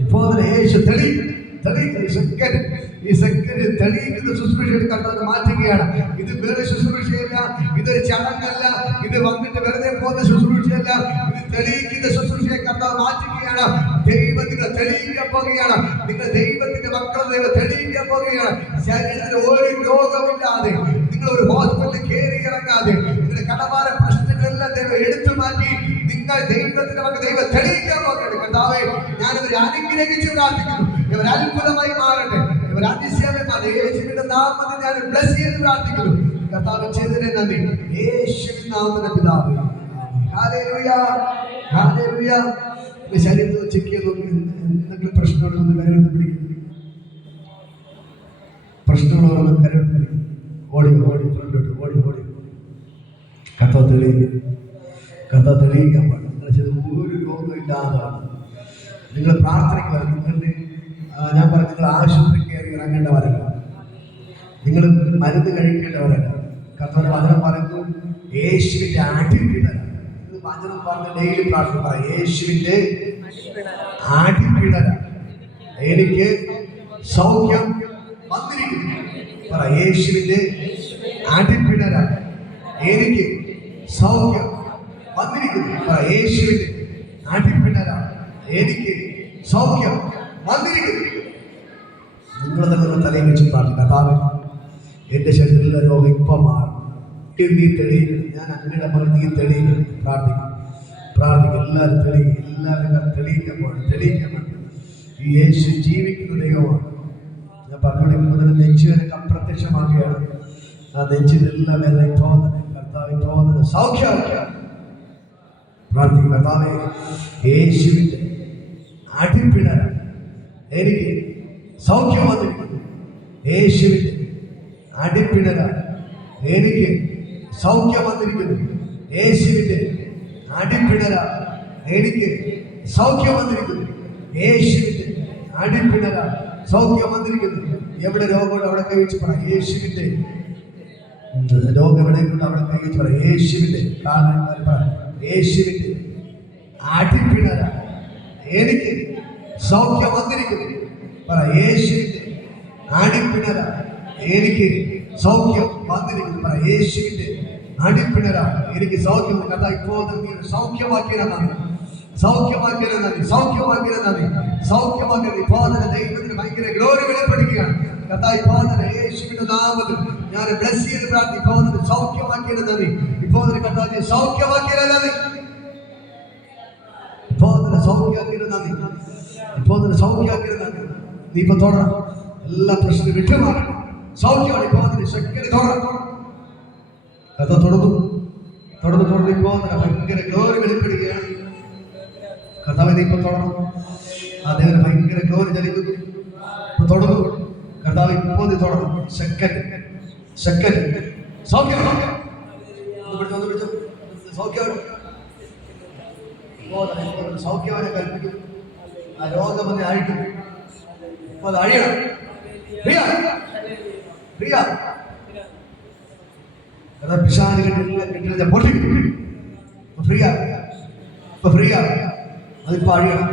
ഇപ്പോൾ തന്നെ യേശു തെളിയിക്കണം. ഈ സെക്കൻഡ് തെളിയിക്കുന്ന ശുശ്രൂഷയുടെ കർത്താവ് മാറ്റുകയാണ്. ഇത് വേറെ ശുശ്രൂഷയല്ല. ഇതൊരു ചടങ്ങല്ല. ഇത് വന്നിട്ട് വെറുതെ പോകുന്ന ശുശ്രൂഷയല്ല. ഇത് തെളിയിക്കുന്ന ശുശ്രൂഷയെ കർത്താവ് മാറ്റുകയാണ്. ദൈവത്തിനെ തെളിയിക്കാൻ പോകുകയാണ്. നിങ്ങൾ ദൈവത്തിന്റെ മക്കളെ ദൈവം തെളിയിക്കാൻ പോകുകയാണ്. ശരീരത്തിന് ഒരു രോഗമില്ലാതെ നിങ്ങൾ ഒരു ഹോസ്പിറ്റലിൽ കയറി ഇറങ്ങാതെ നിങ്ങളുടെ കടഭാര പ്രശ്നങ്ങളെല്ലാം ദൈവം എടുത്തു മാറ്റി നിങ്ങൾ ദൈവത്തിന്റെ മക്കൾ ദൈവം തെളിയിക്കാൻ പോകുകയാണ്. കർത്താവേ, ഞാനിവരെ അനുഗ്രഹിച്ച് പ്രാർത്ഥിക്കുന്നു. ഇവർ അത്ഭുതമായി മാറട്ടെ. ഇവർ അതിശയമായി മാറട്ടെ. യേശുവിന്റെ നാമത്തിൽ ഞാൻ ബ്ലസ് ചെയ്ത് പ്രാർത്ഥിക്കുന്നു. കർത്താവ് ചെയ്തതിനെ നന്ദി. യേശുവിന്റെ നാമത്തിൽ പിതാവേ, ഹല്ലേലൂയ. ശരീരത്തിൽ ചെക്ക് ചെയ്ത് നോക്കി. എന്തെങ്കിലും പ്രശ്നമുണ്ടെന്ന് കരയോട് പിടിക്കും. പ്രശ്നമുള്ളവരൊന്നും കരയോട് പിടിക്കും. ഓടി കർത്താവ് തെളിയിക്കാൻ പാടില്ല. ഒരു രോഗം ഇല്ലാതാണ് നിങ്ങൾ പ്രാർത്ഥനയ്ക്ക് വരും. നിങ്ങളുടെ ഞാൻ പറഞ്ഞു, നിങ്ങൾ ആശുപത്രി കയറി ഇറങ്ങേണ്ടവരല്ല. നിങ്ങൾ മരുന്ന് കഴിക്കേണ്ടവരല്ല. കർത്താവിന്റെ വചനം പറയുന്നു, യേശുവിന്റെ അടിപ്പിണരാണ്. വചനം പറഞ്ഞ് ഡെയിലി പ്രാർത്ഥന പറയാം. യേശുവിന്റെ അടിപ്പിണരാണ് എനിക്ക് സൗഖ്യം വന്നിരിക്കുന്നു. പറ, യേശുവിന്റെ അടിപ്പിണരാൽ എനിക്ക് സൗഖ്യം വന്നിരിക്കുന്നു. പറ, യേശുവിന്റെ അടിപ്പിണരാൽ എനിക്ക് സൗഖ്യം വന്നിരിക്കുന്നു. നിങ്ങൾ തന്നെ തലയിൽ വെച്ച് പ്രാർത്ഥിക്കുക. കർത്താവേ, എന്റെ ശരീരത്തിലെ രോഗം ഇപ്പം മാറും. നീ തെളിയിക്കണം. ഞാൻ അങ്ങയുടെ മകൾ, നീ തെളിയിക്കണം. പ്രാർത്ഥിക്കും. എല്ലാവരും തെളിയിക്കും. എല്ലാവരും തെളിയിക്കാൻ പോകണം. തെളിയിക്കാൻ വേണ്ടി ഈ യേശു ജീവിക്കുന്ന ദൈവമാണ്. ഞാൻ പറഞ്ഞുകൊണ്ടിരിക്കുന്നത് നെഞ്ചുവിനൊക്കെ അപ്രത്യക്ഷമാക്കുകയാണ്. ആ നെഞ്ചിന്റെ എല്ലാ വേദനയും തോന്നുന്നത് കർത്താവ് തോന്നുന്നത് സൗഖ്യമാക്കുകയാണ്. പ്രാർത്ഥിക്കും. കർത്താവേ, യേശുവിന്റെ അടിപ്പിണരാൽ എനിക്ക് സൗഖ്യം വന്നിരിക്കുന്നു. യേശുവിന്റെ അടിപ്പിണരാൽ എനിക്ക് സൗഖ്യം വന്നിരിക്കുന്നു. യേശുവിന്റെ അടിപ്പിണരാൽ എനിക്ക് സൗഖ്യം വന്നിരിക്കുന്നു. യേശുവിന്റെ അടിപ്പിണരാൽ സൗഖ്യം വന്നിരിക്കുന്നു. എവിടെ രോഗമുണ്ട് അവിടെ കൈവച്ച് പറ, യേശുവിന്റെ രോഗം എവിടെയുണ്ട് അവിടെ കൈവച്ച് പറ, യേശുവിന്റെ കാരണന്മാർ പറ, യേശുവിന്റെ അടിപ്പിണരാൽ എനിക്ക് സൗഖ്യം വന്നിരിക്കുന്നു. പറ, യേശുവിന്റെ അടിപ്പിണരാൽ എനിക്ക് സൗഖ്യം വന്നിരിക്കുന്നു. പറ, യേശുവിന്റെ അടിപ്പിണരാൽ എനിക്ക് സൗഖ്യം. കഥ ഇപ്പോൾ സൗഖ്യമാക്കിയതാണ്. ഇപ്പോൾ ദൈവത്തിന് ഭയങ്കര ഗ്ലോറി വെളിപ്പെടുകയാണ്. കഥ ഇപ്പോൾ യേശുവിന്റെ നാമത്തിൽ ഞാൻ ബ്ലസ് ചെയ്ത് പ്രാർത്ഥി. ഇപ്പോൾ സൗഖ്യമാക്കിയത് ഇപ്പോൾ കഥാ സൗഖ്യമാക്കിയത് ഇപ്പോൾ സൗഖ്യമാക്കിയത് നീ ഇപ്പൊ തുടരണം. എല്ലാ പ്രശ്നവും വിട്ടുമാറി സൗഖ്യമാണ്. ഇപ്പോൾ ശക്തി തുടരണം. കഥ തുടർന്നു ഇപ്പോൾ ഭയങ്കര ഗ്ലോറി വെളിപ്പെടുകയാണ്. കർത്താവിനെ ഇപ്പൊ തുടർന്നു. അദ്ദേഹം ഭയങ്കര ഗ്ലോറി ചലിക്കുന്നു. ഇപ്പൊ തുടർന്നു. കർത്താവ് ഇപ്പോൾ തുടർന്നു. സെക്കൻഡ് സൗഖ്യം സൗഖ്യവനെ കൽപ്പിക്കും. ആ രോഗം വന്ന് അഴിക്കും. അപ്പൊ അത് അഴിയണം. പിശാച് കെട്ടില്ല പൊട്ടിക്കും. അതിപ്പോ അഴിയണം.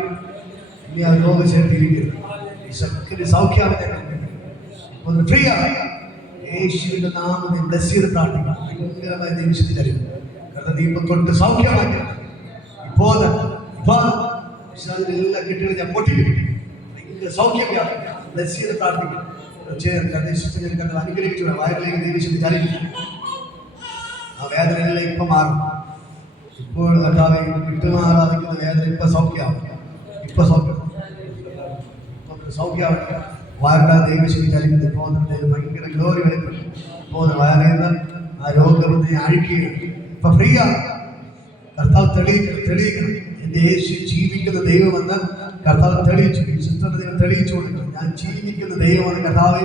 ഇനി ആ രോഗം ചേർത്തിരിക്കരുത്. സൗഖ്യാവനെ യേശുവിന്റെ നാമത്തെ ബ്ലസ് ചെയ്ത് പ്രാർത്ഥിക്കണം. ഭയങ്കരമായ ദൈവശക്തി തരും. കാരണം നീ ഇപ്പൊ തൊട്ട് സൗഖ്യമാക്കി ഇപ്പോൾ എല്ലാം കെട്ടികൾ ഞാൻ പൊട്ടിക്കും. ഭയങ്കര സൗഖ്യം ബ്ലസ് ചെയ്ത് പ്രാർത്ഥിക്കണം. അനുഗ്രഹിച്ചു വയറിലേക്ക് ദൈവശക്തി ചലിക്കും. ആ വേദനയെല്ലാം ഇപ്പൊ മാറും. ഇപ്പോൾ കർത്താവെ വിട്ടുമാറാതിരിക്കുന്ന വേദന ഇപ്പൊ സൗഖ്യമാവും. സൗഖ്യമാവട്ടെ. വയറിന്റെ ദൈവശക്തി ചലിക്കുന്നത് പോകുന്നത് ഭയങ്കര ഗ്ലോറി വെളിപ്പെടും. പോകുന്ന വയറിൽ ആ രോഗത്തെ അഴിക്കുകയാണ്. ഇപ്പൊ ഫ്രീ ആണ്. കർത്താവ് തെളിയിക്കണം. എന്റെ യേശു ജീവിക്കുന്ന ദൈവമെന്ന് കർത്താവ് തെളിയിച്ചു. ഈ സിസ്റ്ററിന്റെ ദൈവം തെളിയിച്ചു കൊടുക്കണം. ഞാൻ ജീവിക്കുന്ന ദൈവമെന്ന് കർത്താവ്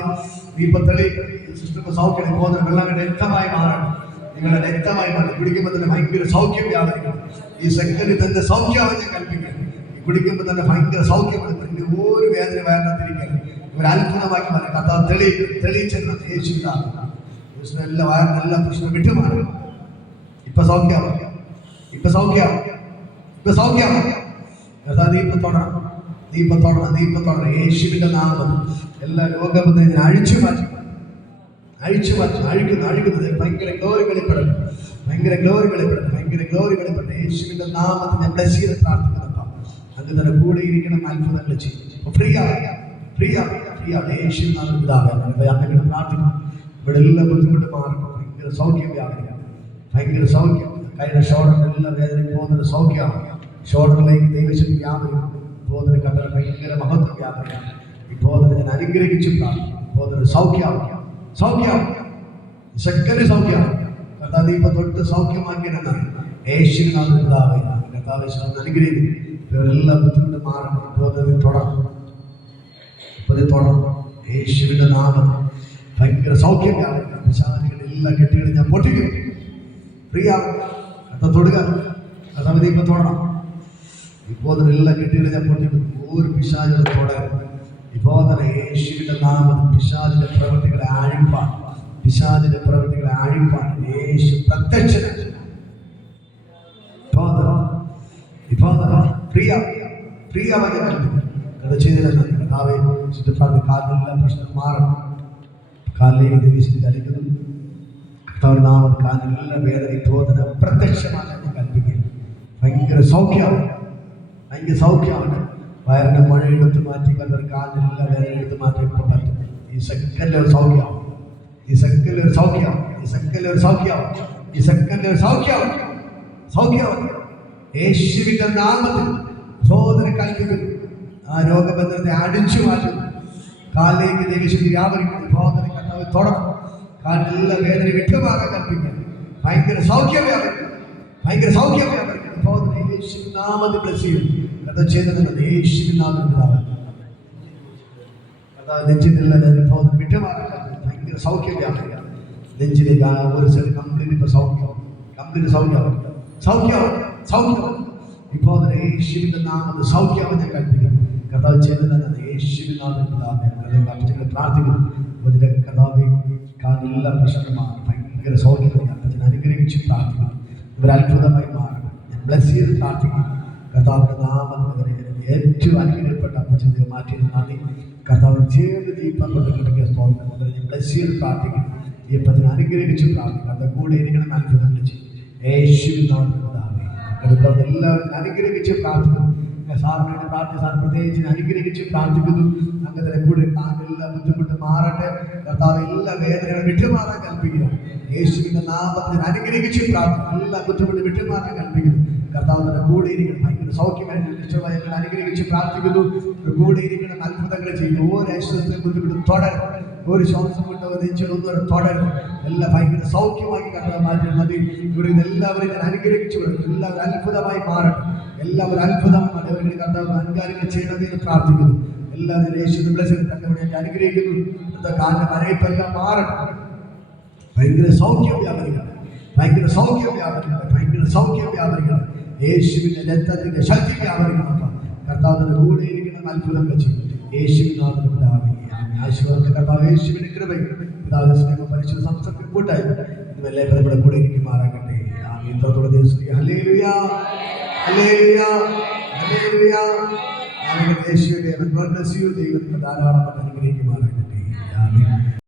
നീ ഇപ്പൊ തെളിയിക്കണം. ഈ സിസ്റ്റർക്ക് സൗഖ്യം പോകുന്ന വെള്ളം രക്തമായി മാറണം. നിങ്ങളുടെ രക്തമായി മാറി കുടിക്കുമ്പോൾ തന്നെ ഭയങ്കര സൗഖ്യം വ്യാപരിക്കണം. ഈ സെക്കൻഡിൽ തന്നെ സൗഖ്യമായി ഞാൻ കൽപ്പിക്കണം. കുടിക്കുമ്പോൾ തന്നെ ഭയങ്കര സൗഖ്യമാണ്. പിന്നെ ഒരു വേദന വേദനത്തിരിക്കണം. ഇവർ അത്ഭുതമാക്കി മാറി കർത്താവ് തെളിയിച്ചെന്ന് യേശുവിനാണ്. എല്ലാ വയറിനെല്ലാം പ്രശ്നം വിട്ടുമാറി. ഇപ്പൊ സൗഖ്യമാവും. കർത്താവ് നീ ഇപ്പൊ തുടരണം. യേശുവിന്റെ നാമം എല്ലാ രോഗബന്ധം അഴിച്ചു മാറ്റി. അഴിക്കുന്നത് ഭയങ്കര ഗ്ലോറി വെളിപ്പെടണം. യേശുവിന്റെ നാമത്തിൽ ഞാൻ ബ്ലസ് ചെയ്ത് പ്രാർത്ഥിക്കുന്നു. അങ്ങ് തന്നെ കൂടെ ഇരിക്കണം. അത്ഭുതങ്ങൾ ചെയ്യും. യേശു നാമം പിതാവേ അങ്ങനെ പ്രാർത്ഥിക്കണം. ഇവിടെ എല്ലാം ബുദ്ധിമുട്ട് മാറണം. ഭയങ്കര സൗഖ്യം വ്യാപരിക്കണം. കൈയുടെ ഷോൾഡറിന്റെ എല്ലാ വേദനയും പോകുന്നത് സൗഖ്യമാണ്. ഷോൾഡറിലേക്ക് ദൈവശക്തി വ്യാപരിക്കും. പോകുന്നത് കണ്ടത് ഭയങ്കര മഹത്വം വ്യാപരിക്കണം. ഇപ്പോൾ ഞാൻ അനുഗ്രഹിച്ചു പ്രാർത്ഥിക്കും. പോകുന്നത് സൗഖ്യമാണ്. ശക്തി സൗഖ്യമാണ്. കർത്താവ് ഇപ്പൊ തൊട്ട് സൗഖ്യമാക്കിയെന്നാണ് യേശുവിനാമം പിതാവേ കർത്താവേ അനുഗ്രഹിക്കും. ഇവരെല്ലാം ബുദ്ധിമുട്ട് മാറണം. പോകുന്നത് തുടരണം. യേശുവിന്റെ നാമം ഭയങ്കര സൗഖ്യം വ്യാപരിക്കണം. പിശാചുകളുടെ എല്ലാ കെട്ടുകളും ഞാൻ പൊട്ടിക്കും. തൊടുക. കർത്താവ് ഇപ്പൊ തൊടണം. ഇപ്പോൾ എല്ലാ കെട്ടുകളും ഞാൻ പൊട്ടിക്കും. ഒരു പിശാചിനെ തുടരും. ഇപ്പോൾ തന്നെ യേശുവിന്റെ നാമത്തിൽ പിശാചിന്റെ പ്രവൃത്തികളെ അഴിപ്പാൻ യേശു പ്രത്യക്ഷനാണ്. ചെയ്തില്ല. കർത്താവേ ചുറ്റുപാട് കാലിലെല്ലാം പ്രശ്നം മാറണം. കാലിലേക്ക് ദേവിച്ച് ചലിക്കുന്നു. കർത്താവിന്റെ നാമത്തിൽ കാലിലെല്ലാം വേദന തോന്നൽ അപ്രത്യക്ഷമാണ് ഞാൻ കൽപ്പിക്കുന്നു. ഭയങ്കര സൗഖ്യമാണ്, ഭയങ്കര സൗഖ്യമാണ്. വയറിനെ മഴ എടുത്ത് മാറ്റി കണ്ടൊരു കാലിലെല്ലാം വേദന എടുത്ത് മാറ്റി ഇപ്പം പറ്റും. ഈ സെക്കൻഡിൽ ഒരു സൗഖ്യമാവും, ഈ സെക്കൻഡിൽ ഒരു സൗഖ്യമാവും, ഈ സെക്കൻഡിൽ ഒരു സൗഖ്യമാവും, ഈ സെക്കൻഡിൽ ഒരു സൗഖ്യമാവും, സൗഖ്യമാവും. യേശുവിന്റെ നാമത്തിൽ സഹോദര കൽപ്പിക്കുന്നു. ആ രോഗബന്ധനത്തെ അടിച്ചു മാറ്റുന്നു. കാലിലേക്ക് ദേവിശുദ്ധി വ്യാപരിക്കുന്നു. സഹോദരൻ കർത്താവ് തുടർന്നു. കാലിലെല്ലാം വേദന വിട്ടുമാറാൻ കൽപ്പിക്കുന്നു. ഭയങ്കര സൗഖ്യം വ്യാപരിക്കുന്നു, ഭയങ്കര സൗഖ്യം വ്യാപരിക്കുന്നു. സഹോദരൻ യേശുവിൻ നാമത്തിൽ ബ്ലെസ് ചെയ്യുന്നു. കർത്താവ് ചെയ്തത് യേശുവിൻ നാമത്തിൽ കർത്താവ് നെഞ്ചിനുള്ള സഹോദരൻ വിട്ടുമാറാൻ കൽപ്പിക്കുന്നു. ഭയങ്കര സൗഖ്യം വ്യാപരിക്കുക. നെഞ്ചിലേക്ക് ഒരു സൈഡ് കംപ്ലീറ്റ് ഇപ്പോൾ സൗഖ്യമാവും, കംപ്ലീറ്റ് സൗഖ്യമാവും, സൗഖ്യമാവും, സൗഖ്യമാവും. ഇപ്പോൾ യേശുവിന്റെ നാമത്തിൽ സൗഖ്യമാവും ഞാൻ കൽപ്പിക്കുന്നു. കർത്താവ് ചെയ്തത് യേശുവിൻ നാമത്തിൽ അപ്പച്ചനെ പ്രാർത്ഥിക്കുന്നു. അതിൻ്റെ കർത്താവ് കാലിലുള്ള പ്രശ്നമാണ് ഭയങ്കര സൗഖ്യം. അപ്പച്ചനെ അനുഗ്രഹിച്ച് പ്രാർത്ഥിക്കുന്നു. ഇവരത്ഭുതമായി മാറണം. ഞാൻ ബ്ലസ് ചെയ്ത് പ്രാർത്ഥിക്കുന്നു. കർത്താവിന്റെ നാമത്തിൽ ഏറ്റവും അനുഗ്രഹപ്പെട്ട അപ്പച്ചനെ മാറ്റിയത് നന്ദി. കർത്താവ് ചെയ്ത് ദീപം കൊണ്ട് കിടക്കിയ സ്തോത്രം ഞാൻ ബ്ലസ് ചെയ്ത് പ്രാർത്ഥിക്കുന്നു. ഈ അപ്പച്ചനെ അനുഗ്രഹിച്ച് പ്രാർത്ഥിക്കുന്നു. അത് കൂടെ ഇരിക്കണം. അത്ഭുതങ്ങൾ ചെയ്യും യേശുവിൻ നാമത്തിൽ. എല്ലാവരും അനുഗ്രഹിച്ച് പ്രാർത്ഥിക്കുന്നു. സാറിനായിട്ട് പ്രാർത്ഥിച്ച സാർ പ്രത്യേകിച്ച് അനുഗ്രഹിച്ച് പ്രാർത്ഥിക്കുന്നു. അങ്ങനെ കൂടെ എല്ലാ ബുദ്ധിമുട്ട് മാറട്ടെ. കർത്താവ് എല്ലാ വേദനകളും വിട്ടുമാറാൻ കൽപ്പിക്കുന്നു. യേശുവിന്റെ നാമത്തിൽ അനുഗ്രഹിച്ച് പ്രാർത്ഥിക്കുന്നു. എല്ലാ ബുദ്ധിമുട്ട് വിട്ടുമാറാൻ കൽപ്പിക്കുന്നു. കർത്താവിന്റെ കൂടെ ഇരിക്കണം. ഭയങ്കര സൗഖ്യമായിട്ട് ഇഷ്ടമായി അനുഗ്രഹിച്ച് പ്രാർത്ഥിക്കുന്നു. കൂടെ ഇരിക്കണം. അത്ഭുതങ്ങൾ ചെയ്യുന്നു. ഓരോ ഐശ്വര്യത്തിലും ബുദ്ധിമുട്ട് തുടരും. ഒരു ശ്വാസം കൊണ്ട് നെഞ്ചൊന്നും തുടരും. എല്ലാം ഭയങ്കര സൗഖ്യമാക്കി കർത്താവ് മാറ്റുന്നത് മതി. ഇവിടെ എല്ലാവരും ഞാൻ അനുഗ്രഹിച്ചു കൊടുക്കും. എല്ലാവരും അത്ഭുതമായി മാറട്ടെ. എല്ലാവരും അത്ഭുതമാണ് അവരുടെ കർത്താവ് അനുകാര്യങ്ങൾ ചെയ്യണമെന്ന് പ്രാർത്ഥിക്കുന്നു. എല്ലാവരും യേശുവിനെ ബ്ലെസ്സിംഗ് തന്നവരെ ഞാൻ അനുഗ്രഹിക്കുന്നു. കാലിന്റെ മരയിപ്പെല്ലാം മാറട്ടെ. ഭയങ്കര സൗഖ്യം വ്യാപരിക്കണം, ഭയങ്കര സൗഖ്യം വ്യാപരിക്കണം, ഭയങ്കര സൗഖ്യം വ്യാപരിക്കണം. യേശുവിന്റെ രക്തത്തിന്റെ ശക്തി വ്യാപരിക്കണം. കർത്താവിന്റെ കൂടെ ഇരിക്കണം. അത്ഭുതങ്ങൾ ചെയ്യും യേശുവിനാഥന്റെ പിതാവേ. ആശീർവാദ കർത്താവ് യേശുവിന്റെ കൃപയും പിതാവിന്റെ സ്നേഹവും പരിശുദ്ധ സംസർഗം കൂട്ടായി ഇതെല്ലാം നമ്മുടെ കൂടെ ഇരിക്കുമാറാകട്ടെ. ഇത്രത്തോടെ യേശുവേ ദൈവം ധാരാളം അനുഗ്രഹിക്കുമാറാകട്ടെ. ആമേൻ.